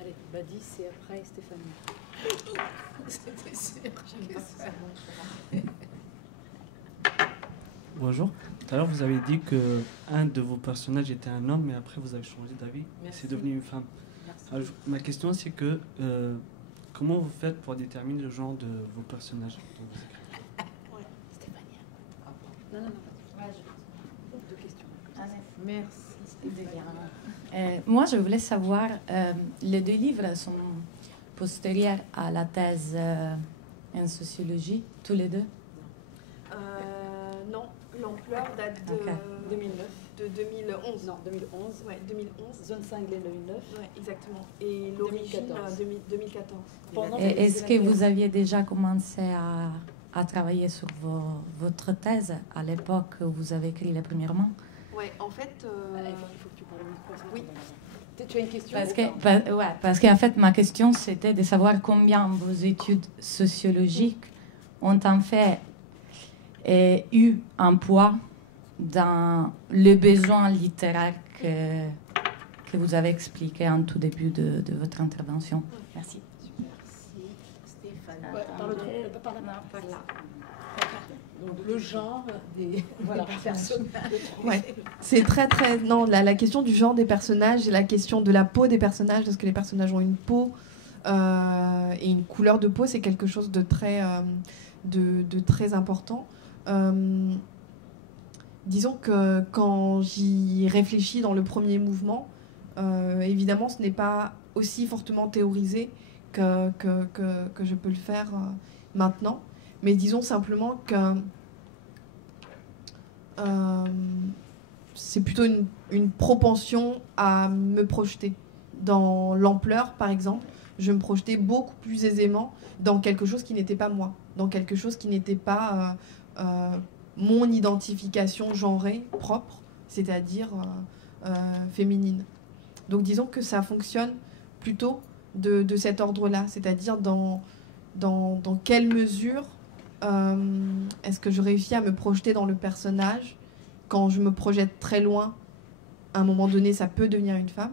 Allez, Badis et après Stéphanie. C'était sûr. Bonjour. Tout à l'heure, vous avez dit que un de vos personnages était un homme, mais après, vous avez changé d'avis. C'est devenu une femme. Alors, ma question, c'est que comment vous faites pour déterminer le genre de vos personnages dont vous écrivez? Stéphanie. Non, deux questions. Merci. Moi, je voulais savoir, les deux livres sont postérieurs à la thèse en sociologie, tous les deux? Non, l'ampleur date de 2009. De 2011. Non, 2011. Ouais, 2011. Zone cinglée 2009. Ouais, exactement. Et l'origine 2014. Est-ce que vous aviez déjà commencé à travailler sur votre thèse à l'époque où vous avez écrit les premiers romans? Oui, en fait... Il faut que tu parles au micro. Oui. Tu as une question? Parce qu'en fait, ma question, c'était de savoir combien vos études sociologiques ont en fait eu un poids dans le besoin littéraire que vous avez expliqué en tout début de votre intervention. Merci. Merci, Stéphane. Par là. Donc le genre des personnages. Ouais. C'est très très... Non, la question du genre des personnages et la question de la peau des personnages, parce que les personnages ont une peau et une couleur de peau, c'est quelque chose de très important. Disons que quand j'y réfléchis dans le premier mouvement, évidemment, ce n'est pas aussi fortement théorisé que je peux le faire maintenant. Mais disons simplement que c'est plutôt une propension à me projeter. Dans l'ampleur, par exemple, je me projetais beaucoup plus aisément dans quelque chose qui n'était pas moi, dans quelque chose qui n'était pas mon identification genrée propre, c'est-à-dire féminine. Donc disons que ça fonctionne plutôt de cet ordre-là, c'est-à-dire dans quelle mesure est-ce que je réussis à me projeter dans le personnage. Quand je me projette très loin, à un moment donné, ça peut devenir une femme.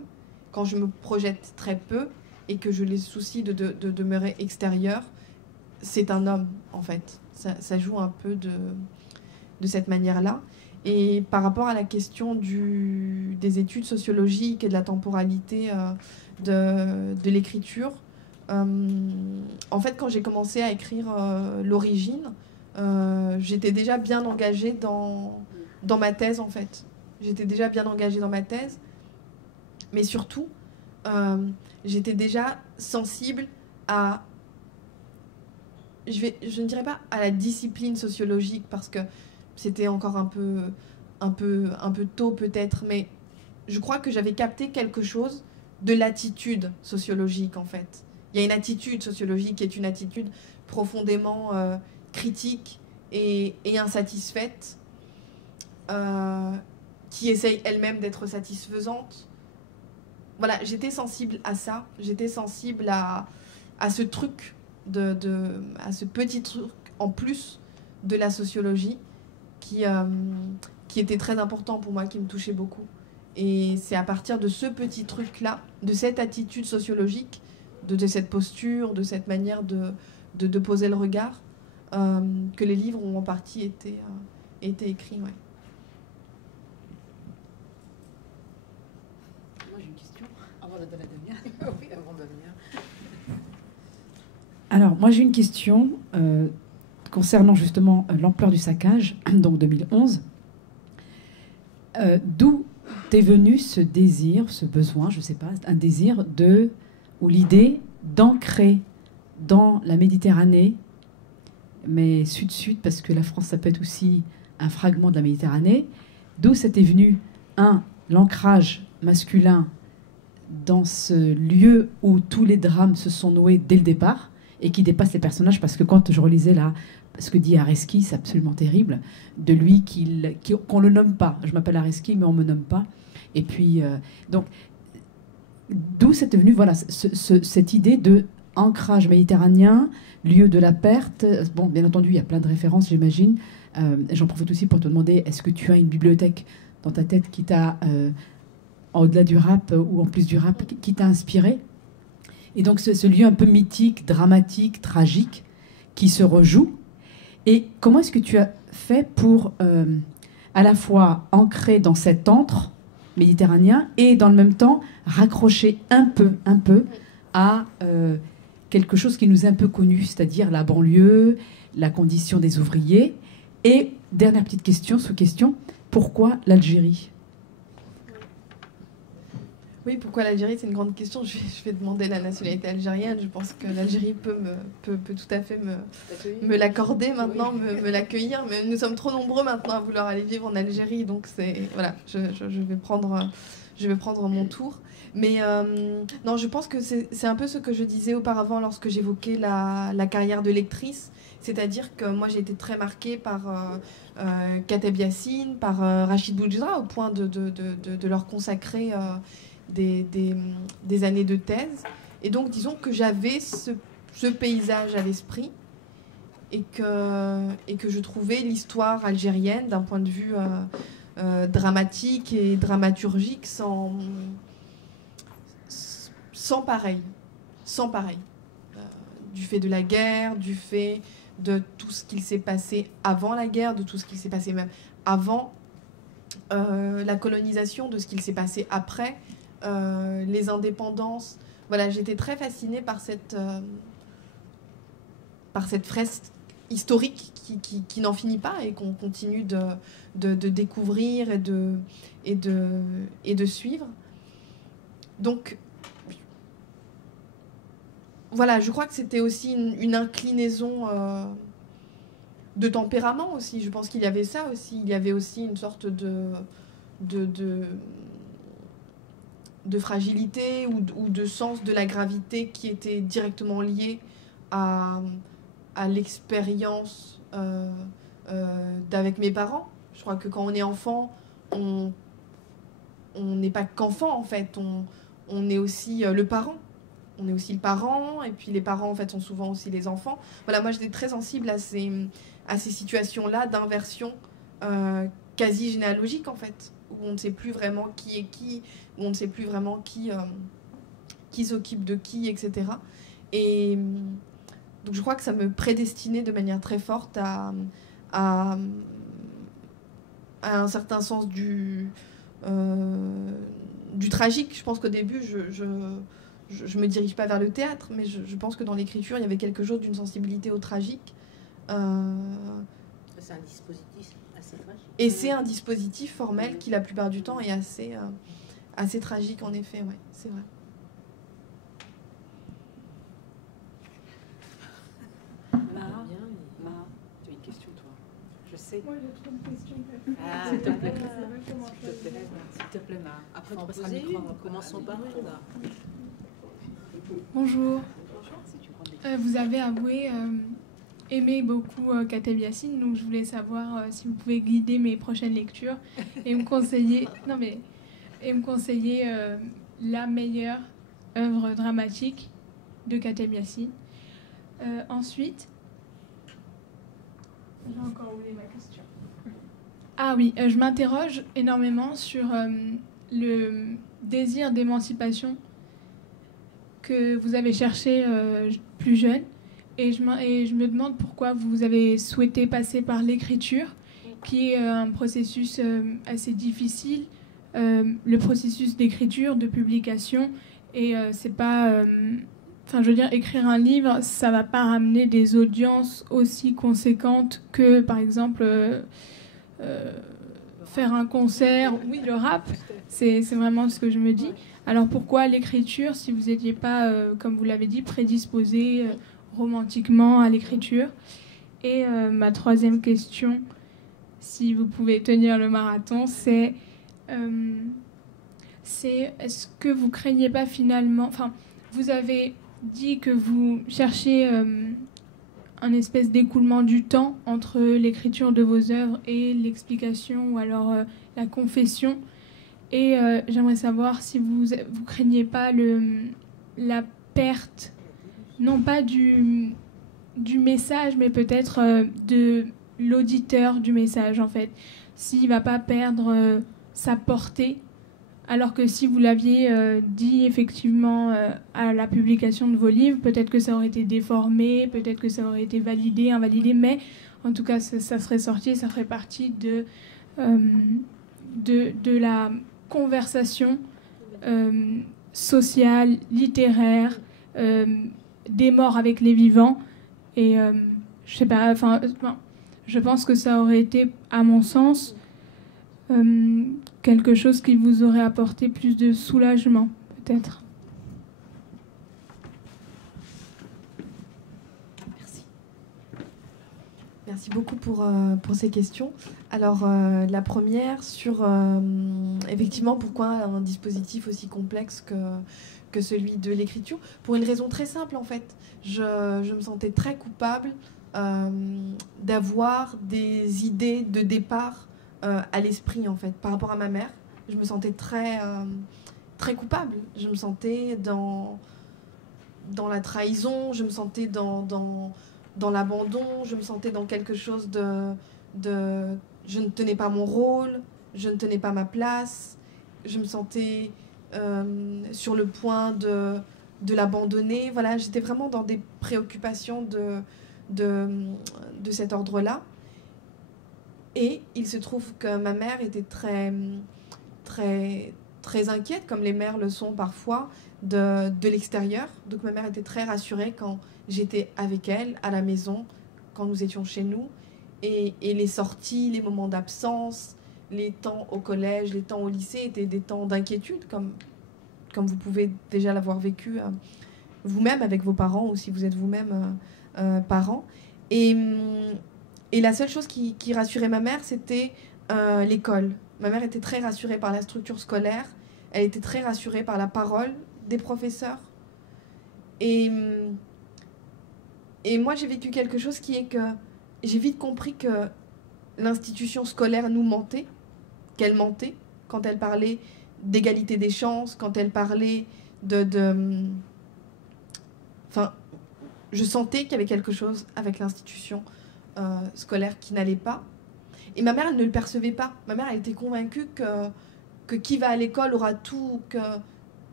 Quand je me projette très peu et que je les soucie de demeurer extérieure, c'est un homme, en fait. Ça joue un peu de cette manière-là. Et par rapport à la question des études sociologiques et de la temporalité de l'écriture, en fait, quand j'ai commencé à écrire l'origine, j'étais déjà bien engagée dans ma thèse, en fait. J'étais déjà bien engagée dans ma thèse, mais surtout, j'étais déjà sensible à... Je ne dirais pas à la discipline sociologique, parce que c'était encore un peu tôt peut-être, mais je crois que j'avais capté quelque chose de l'attitude sociologique, en fait. Il y a une attitude sociologique qui est une attitude profondément critique et insatisfaite, qui essaye elle-même d'être satisfaisante. Voilà, j'étais sensible à ça, j'étais sensible à ce truc, à ce petit truc en plus de la sociologie qui était très important pour moi, qui me touchait beaucoup. Et c'est à partir de ce petit truc-là, de cette attitude sociologique, de cette posture, de cette manière de poser le regard, que les livres ont en partie été écrits. Ouais. Moi j'ai une question avant de donner la Damien. Oui, avant Damien. Alors, moi j'ai une question concernant justement l'ampleur du saccage, donc 2011. D'où est venu ce désir, ce besoin, je ne sais pas, un désir ou l'idée d'ancrer dans la Méditerranée, mais sud-sud, parce que la France, ça peut être aussi un fragment de la Méditerranée, d'où c'était venu, l'ancrage masculin dans ce lieu où tous les drames se sont noués dès le départ, et qui dépasse les personnages, parce que quand je relisais là, ce que dit Areski, c'est absolument terrible, de lui qu'on ne le nomme pas. Je m'appelle Areski, mais on ne me nomme pas. Et puis, donc, d'où c'est venu, voilà, cette idée de ancrage méditerranéen, lieu de la perte. Bon, bien entendu, il y a plein de références, j'imagine. J'en profite aussi pour te demander, est-ce que tu as une bibliothèque dans ta tête qui t'a, au-delà du rap ou en plus du rap, qui t'a inspiré? Et donc, ce lieu un peu mythique, dramatique, tragique, qui se rejoue. Et comment est-ce que tu as fait pour à la fois ancrer dans cet antre méditerranéen et dans le même temps raccrocher un peu à quelque chose qui nous est un peu connu, c'est-à-dire la banlieue, la condition des ouvriers. Et dernière petite question, sous-question, pourquoi l'Algérie ? Oui, pourquoi l'Algérie? C'est une grande question. Je vais demander la nationalité algérienne. Je pense que l'Algérie peut tout à fait me l'accorder maintenant, me l'accueillir. Mais nous sommes trop nombreux maintenant à vouloir aller vivre en Algérie. Donc, voilà, je vais prendre mon tour. Mais non, je pense que c'est un peu ce que je disais auparavant lorsque j'évoquais la carrière de lectrice. C'est-à-dire que moi, j'ai été très marquée par Kateb Yassine, par Rachid Boujra, au point de leur consacrer des années de thèse. Et donc, disons que j'avais ce paysage à l'esprit et que je trouvais l'histoire algérienne, d'un point de vue dramatique et dramaturgique, sans pareil. Du fait de la guerre, du fait de tout ce qu'il s'est passé avant la guerre, de tout ce qui s'est passé même avant la colonisation, de ce qu'il s'est passé après, les indépendances. Voilà, j'étais très fascinée par cette fresque historique qui n'en finit pas et qu'on continue de découvrir et de suivre. Donc, voilà, je crois que c'était aussi une inclinaison de tempérament aussi. Je pense qu'il y avait ça aussi. Il y avait aussi une sorte de fragilité ou de sens de la gravité qui était directement lié à l'expérience d'avec mes parents. Je crois que quand on est enfant, on n'est pas qu'enfant en fait, on est aussi le parent. On est aussi le parent, et puis les parents en fait sont souvent aussi les enfants. Voilà, moi j'étais très sensible à ces situations-là d'inversion quasi généalogique en fait, où on ne sait plus vraiment qui est qui, où on ne sait plus vraiment qui s'occupe de qui, etc. Et donc je crois que ça me prédestinait de manière très forte à un certain sens du tragique. Je pense qu'au début, je me dirige pas vers le théâtre, mais je pense que dans l'écriture, il y avait quelque chose d'une sensibilité au tragique. C'est un dispositif assez tragique. Et c'est un dispositif formel qui, la plupart du temps, est assez tragique, en effet. Ouais, c'est vrai. Tu as une question, toi? Je sais. Moi, j'ai trop de questions. Ah, s'il te plaît. S'il te plaît, Ma. Après, on passera le micro. Commençons par eux, là. Bonjour. Vous avez avoué aimer beaucoup Kateb Yassine, donc je voulais savoir si vous pouvez guider mes prochaines lectures et me conseiller, la meilleure œuvre dramatique de Kateb Yassine. Ensuite, j'ai encore oublié ma question. Ah oui, je m'interroge énormément sur le désir d'émancipation que vous avez cherché plus jeune, Et je me demande pourquoi vous avez souhaité passer par l'écriture, qui est un processus assez difficile, le processus d'écriture, de publication, et c'est pas... Enfin, je veux dire, écrire un livre, ça va pas ramener des audiences aussi conséquentes que, par exemple, faire un concert. Oui, le rap, c'est vraiment ce que je me dis. Alors pourquoi l'écriture, si vous n'étiez pas, comme vous l'avez dit, prédisposé romantiquement à l'écriture? Et ma troisième question, si vous pouvez tenir le marathon, c'est est-ce que vous craignez pas finalement... Enfin, vous avez dit que vous cherchez un espèce d'écoulement du temps entre l'écriture de vos œuvres et l'explication ou alors la confession. Et j'aimerais savoir si vous craignez pas la perte, non pas du message, mais peut-être de l'auditeur du message, en fait. S'il ne va pas perdre sa portée, alors que si vous l'aviez dit effectivement à la publication de vos livres, peut-être que ça aurait été déformé, peut-être que ça aurait été validé, invalidé, mais en tout cas, ça serait sorti, ça ferait partie de la conversation sociale, littéraire, des morts avec les vivants. Et je sais pas, je pense que ça aurait été, à mon sens, quelque chose qui vous aurait apporté plus de soulagement, peut-être. Merci. Merci beaucoup pour ces questions. Alors, la première sur, effectivement, pourquoi un dispositif aussi complexe que celui de l'écriture? Pour une raison très simple, en fait. Je me sentais très coupable d'avoir des idées de départ à l'esprit, en fait, par rapport à ma mère. Je me sentais très coupable. Je me sentais dans la trahison, je me sentais dans l'abandon, je me sentais dans quelque chose de je ne tenais pas mon rôle, je ne tenais pas ma place, je me sentais sur le point de l'abandonner. Voilà, j'étais vraiment dans des préoccupations de cet ordre-là. Et il se trouve que ma mère était très, très, très inquiète, comme les mères le sont parfois, de l'extérieur. Donc ma mère était très rassurée quand j'étais avec elle, à la maison, quand nous étions chez nous. Et les sorties, les moments d'absence, les temps au collège, les temps au lycée étaient des temps d'inquiétude, comme vous pouvez déjà l'avoir vécu vous-même avec vos parents, ou si vous êtes vous-même parent. Et la seule chose qui rassurait ma mère, c'était l'école. Ma mère était très rassurée par la structure scolaire, elle était très rassurée par la parole des professeurs. Et moi, j'ai vécu quelque chose qui est que j'ai vite compris que l'institution scolaire nous mentait, qu'elle mentait quand elle parlait d'égalité des chances, quand elle parlait Enfin, je sentais qu'il y avait quelque chose avec l'institution scolaire qui n'allait pas. Et ma mère, elle ne le percevait pas. Ma mère, elle était convaincue que qui va à l'école aura tout,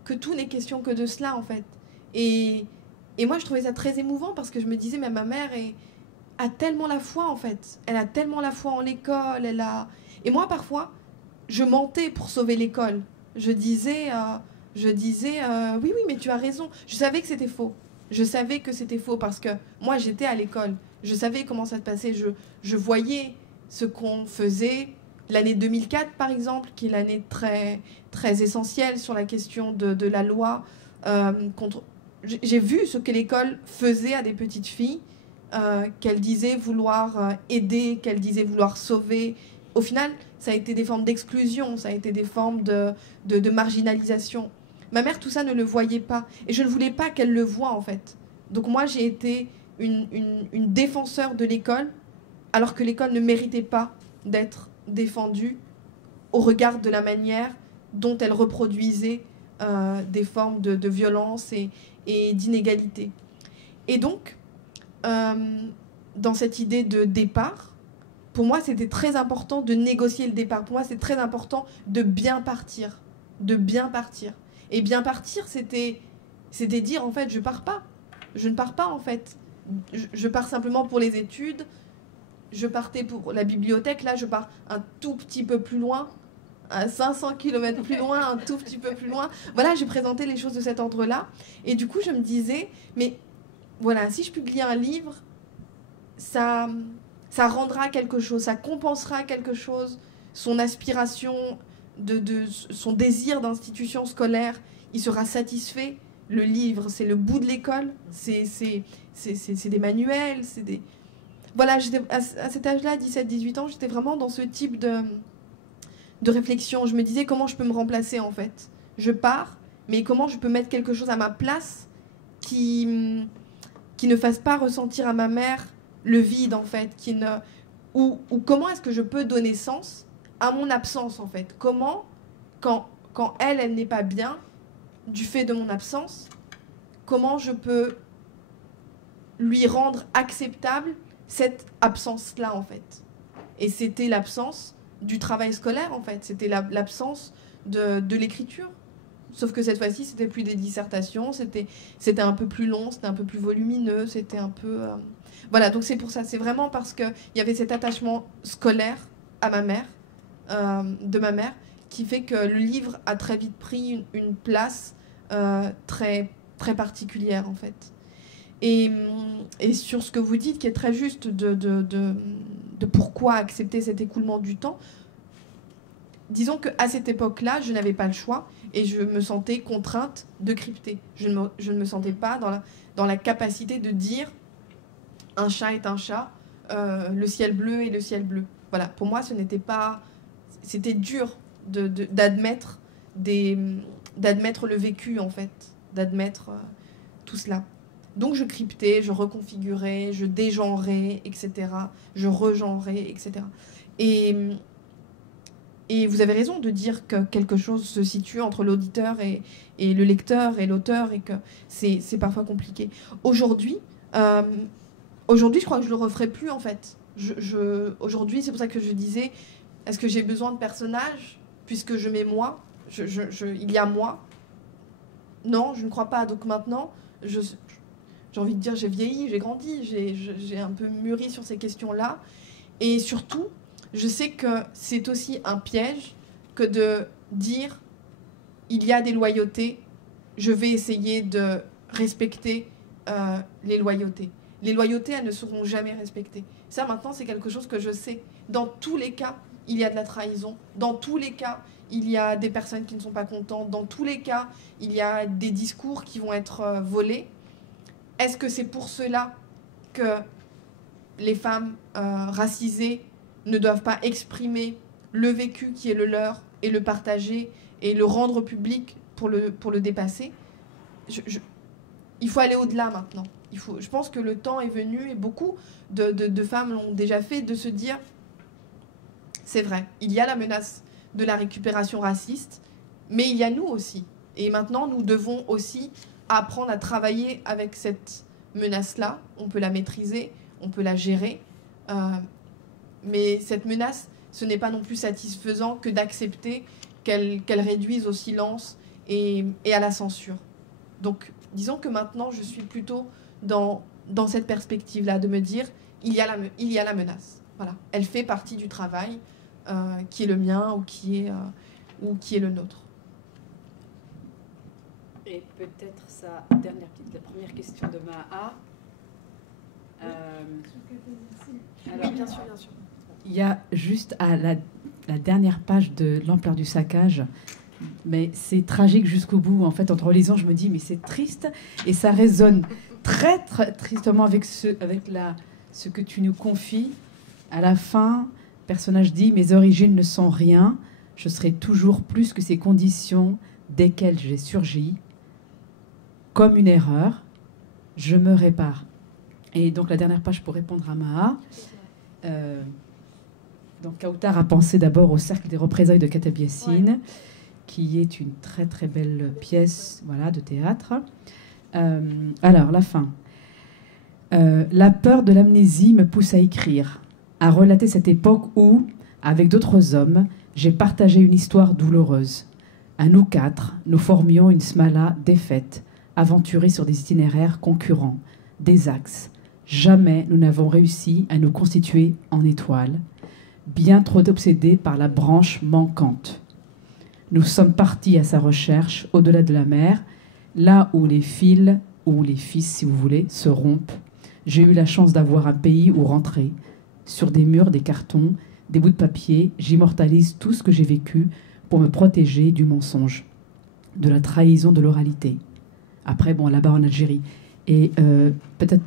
que tout n'est question que de cela, en fait. Et moi, je trouvais ça très émouvant parce que je me disais, mais ma mère a tellement la foi, en fait. Elle a tellement la foi en l'école. Et moi, parfois, je mentais pour sauver l'école. Je disais, oui, mais tu as raison. Je savais que c'était faux. Je savais que c'était faux parce que moi, j'étais à l'école. Je savais comment ça se passait. Je voyais ce qu'on faisait. L'année 2004, par exemple, qui est l'année très, très essentielle sur la question de la loi contre... J'ai vu ce que l'école faisait à des petites filles, qu'elle disait vouloir aider, qu'elle disait vouloir sauver. Au final, ça a été des formes d'exclusion, ça a été des formes de marginalisation. Ma mère, tout ça ne le voyait pas. Et je ne voulais pas qu'elle le voie, en fait. Donc moi, j'ai été une défenseur de l'école, alors que l'école ne méritait pas d'être défendue au regard de la manière dont elle reproduisait des formes de violence et d'inégalité. Et donc, dans cette idée de départ, pour moi, c'était très important de négocier le départ. Pour moi, c'est très important de bien partir. De bien partir. Et bien partir, c'était dire, en fait, je pars pas. Je ne pars pas, en fait. je pars simplement pour les études, je partais pour la bibliothèque, là je pars un tout petit peu plus loin, à 500 km plus loin, un tout petit peu plus loin. Voilà, j'ai présenté les choses de cet ordre-là. Et du coup, je me disais, mais voilà, si je publie un livre, ça rendra quelque chose, ça compensera quelque chose, son aspiration, son désir d'institution scolaire, il sera satisfait. Le livre, c'est le bout de l'école, c'est des manuels, c'est des... Voilà, à cet âge-là, 17-18 ans, j'étais vraiment dans ce type de réflexion. Je me disais comment je peux me remplacer, en fait. Je pars, mais comment je peux mettre quelque chose à ma place qui ne fasse pas ressentir à ma mère le vide, en fait, ou comment est-ce que je peux donner sens à mon absence, en fait. Comment, quand elle n'est pas bien, du fait de mon absence, comment je peux lui rendre acceptable cette absence-là, en fait. Et c'était l'absence du travail scolaire, en fait. C'était l'absence de l'écriture. Sauf que cette fois-ci, c'était plus des dissertations, c'était un peu plus long, c'était un peu plus volumineux, c'était un peu... Voilà, donc c'est pour ça. C'est vraiment parce qu'il y avait cet attachement scolaire à ma mère, de ma mère, qui fait que le livre a très vite pris une place très, très particulière, en fait. Et sur ce que vous dites, qui est très juste de pourquoi accepter cet écoulement du temps, disons qu'à cette époque-là, je n'avais pas le choix et je me sentais contrainte de crypter. Je ne me sentais pas dans la capacité de dire un chat est un chat, le ciel bleu est le ciel bleu. Voilà, pour moi, ce n'était pas... C'était dur d'admettre le vécu, en fait, d'admettre tout cela. Donc je cryptais, je reconfigurais, je dégenrais, etc. Je regenrais, etc. Et vous avez raison de dire que quelque chose se situe entre l'auditeur et le lecteur et l'auteur et que c'est parfois compliqué. Aujourd'hui, je crois que je le referai plus, en fait. Aujourd'hui, c'est pour ça que je disais, est-ce que j'ai besoin de personnages puisque je mets moi, il y a moi? Non, je ne crois pas. Donc maintenant, j'ai envie de dire, j'ai vieilli, j'ai grandi, j'ai un peu mûri sur ces questions-là. Et surtout, je sais que c'est aussi un piège que de dire, il y a des loyautés, je vais essayer de respecter les loyautés. Les loyautés, elles ne seront jamais respectées. Ça, maintenant, c'est quelque chose que je sais. Dans tous les cas, il y a de la trahison. Dans tous les cas, il y a des personnes qui ne sont pas contentes. Dans tous les cas, il y a des discours qui vont être volés. Est-ce que c'est pour cela que les femmes racisées ne doivent pas exprimer le vécu qui est le leur et le partager et le rendre public pour le dépasser? Il faut aller au-delà maintenant. Je pense que le temps est venu et beaucoup de femmes l'ont déjà fait, de se dire, c'est vrai, il y a la menace de la récupération raciste, mais il y a nous aussi. Et maintenant, nous devons aussi apprendre à travailler avec cette menace-là. On peut la maîtriser, on peut la gérer, mais cette menace, ce n'est pas non plus satisfaisant que d'accepter qu'elle réduise au silence et à la censure. Donc, disons que maintenant, je suis plutôt dans cette perspective-là, de me dire, il y a la menace. Voilà. Elle fait partie du travail qui est le mien ou qui est le nôtre. Et peut-être la première question de Maha. Alors, bien sûr. Il y a juste à la dernière page de L'ampleur du saccage, mais c'est tragique jusqu'au bout. En fait, en te relisant, je me dis, mais c'est triste. Et ça résonne très, très tristement avec ce que tu nous confies. À la fin, le personnage dit, mes origines ne sont rien. Je serai toujours plus que ces conditions desquelles j'ai surgi. Comme une erreur, je me répare. Et donc, la dernière page pour répondre à Maha. Donc, Kautar a pensé d'abord au Cercle des représailles de Kateb Yassine, qui est une très très belle pièce, voilà, de théâtre. Alors, la fin. La peur de l'amnésie me pousse à écrire, à relater cette époque où, avec d'autres hommes, j'ai partagé une histoire douloureuse. À nous quatre, nous formions une smala défaite, aventurée sur des itinéraires concurrents, des axes, Jamais nous n'avons réussi à nous constituer en étoiles, bien trop obsédés par la branche manquante. Nous sommes partis à sa recherche au-delà de la mer, là où les fils, ou les fils si vous voulez, se rompent. J'ai eu la chance d'avoir un pays où rentrer. Sur des murs, des cartons, des bouts de papier, j'immortalise tout ce que j'ai vécu pour me protéger du mensonge, de la trahison, de l'oralité. Après, bon, là-bas en Algérie. Et peut-être,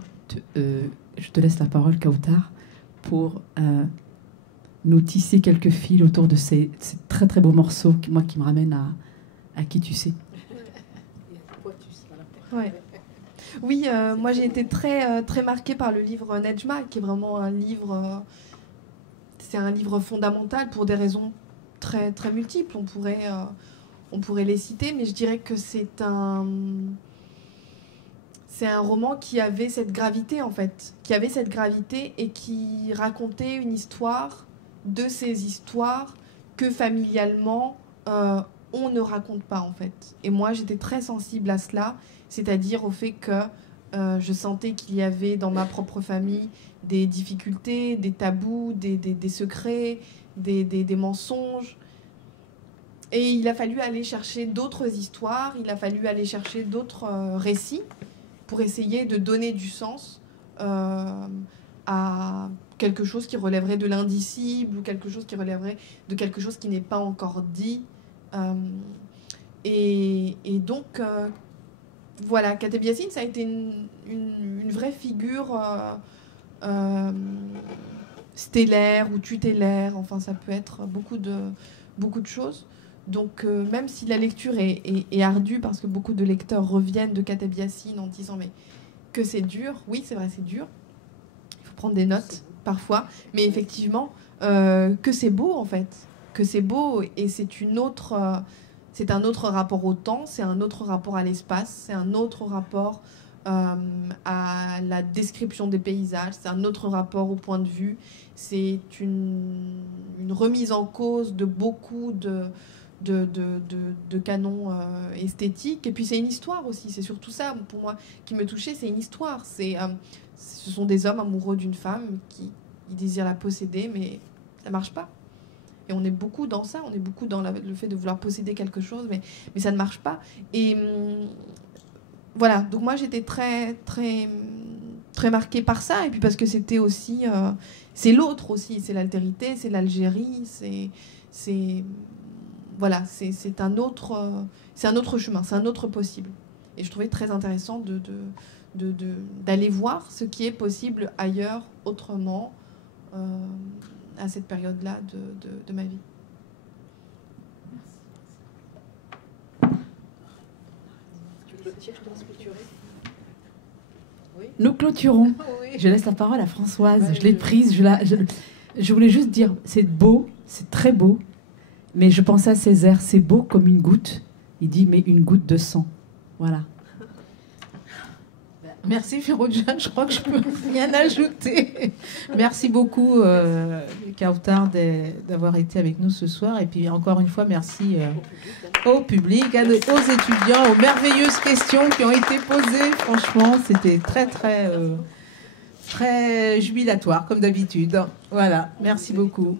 je te laisse la parole, Kautar, pour nous tisser quelques fils autour de ces très très beaux morceaux, qui me ramènent à qui tu sais. Ouais. Oui, moi j'ai été très, très marquée par le livre Nejma, qui est vraiment un livre, c'est un livre fondamental pour des raisons très, très multiples. On pourrait les citer, mais je dirais que c'est un roman qui avait cette gravité en fait, et qui racontait une histoire de ces histoires que familialement on ne raconte pas en fait. Et moi j'étais très sensible à cela, c'est-à-dire au fait que je sentais qu'il y avait dans ma propre famille des difficultés, des tabous, des secrets, des mensonges. Et il a fallu aller chercher d'autres histoires, il a fallu aller chercher d'autres récits pour essayer de donner du sens à quelque chose qui relèverait de l'indicible ou quelque chose qui relèverait de quelque chose qui n'est pas encore dit. Et donc, voilà, Kateb Yassine, ça a été une vraie figure stellaire ou tutélaire, enfin ça peut être beaucoup de choses. Donc même si la lecture est ardue, parce que beaucoup de lecteurs reviennent de Kateb Yassine en disant mais que c'est dur, oui c'est vrai c'est dur, il faut prendre des notes parfois, mais effectivement que c'est beau en fait, que c'est beau et c'est un autre rapport au temps, c'est un autre rapport à l'espace, c'est un autre rapport à la description des paysages, c'est un autre rapport au point de vue, c'est une remise en cause de beaucoup de canons esthétiques, et puis c'est une histoire aussi, c'est surtout ça pour moi qui me touchait, c'est une histoire, ce sont des hommes amoureux d'une femme qui désirent la posséder, mais ça marche pas. Et on est beaucoup dans ça, on est beaucoup dans le fait de vouloir posséder quelque chose, mais ça ne marche pas. Et voilà, donc moi j'étais très, très, très marquée par ça, et puis parce que c'était aussi, c'est l'autre aussi, c'est l'altérité, c'est l'Algérie, voilà, c'est un autre chemin, c'est un autre possible. Et je trouvais très intéressant d'aller voir ce qui est possible ailleurs, autrement, à cette période-là de ma vie. Nous clôturons. Oui. Je laisse la parole à Françoise. Je l'ai prise. Je voulais juste dire, c'est beau, c'est très beau, mais je pensais à Césaire, c'est beau comme une goutte. Il dit, mais une goutte de sang. Voilà. Merci Firouzja, je crois que je peux rien ajouter. Merci beaucoup Kautar d'avoir été avec nous ce soir. Et puis encore une fois, merci au public, aux étudiants, aux merveilleuses questions qui ont été posées. Franchement, c'était très très très jubilatoire comme d'habitude. Voilà, merci beaucoup.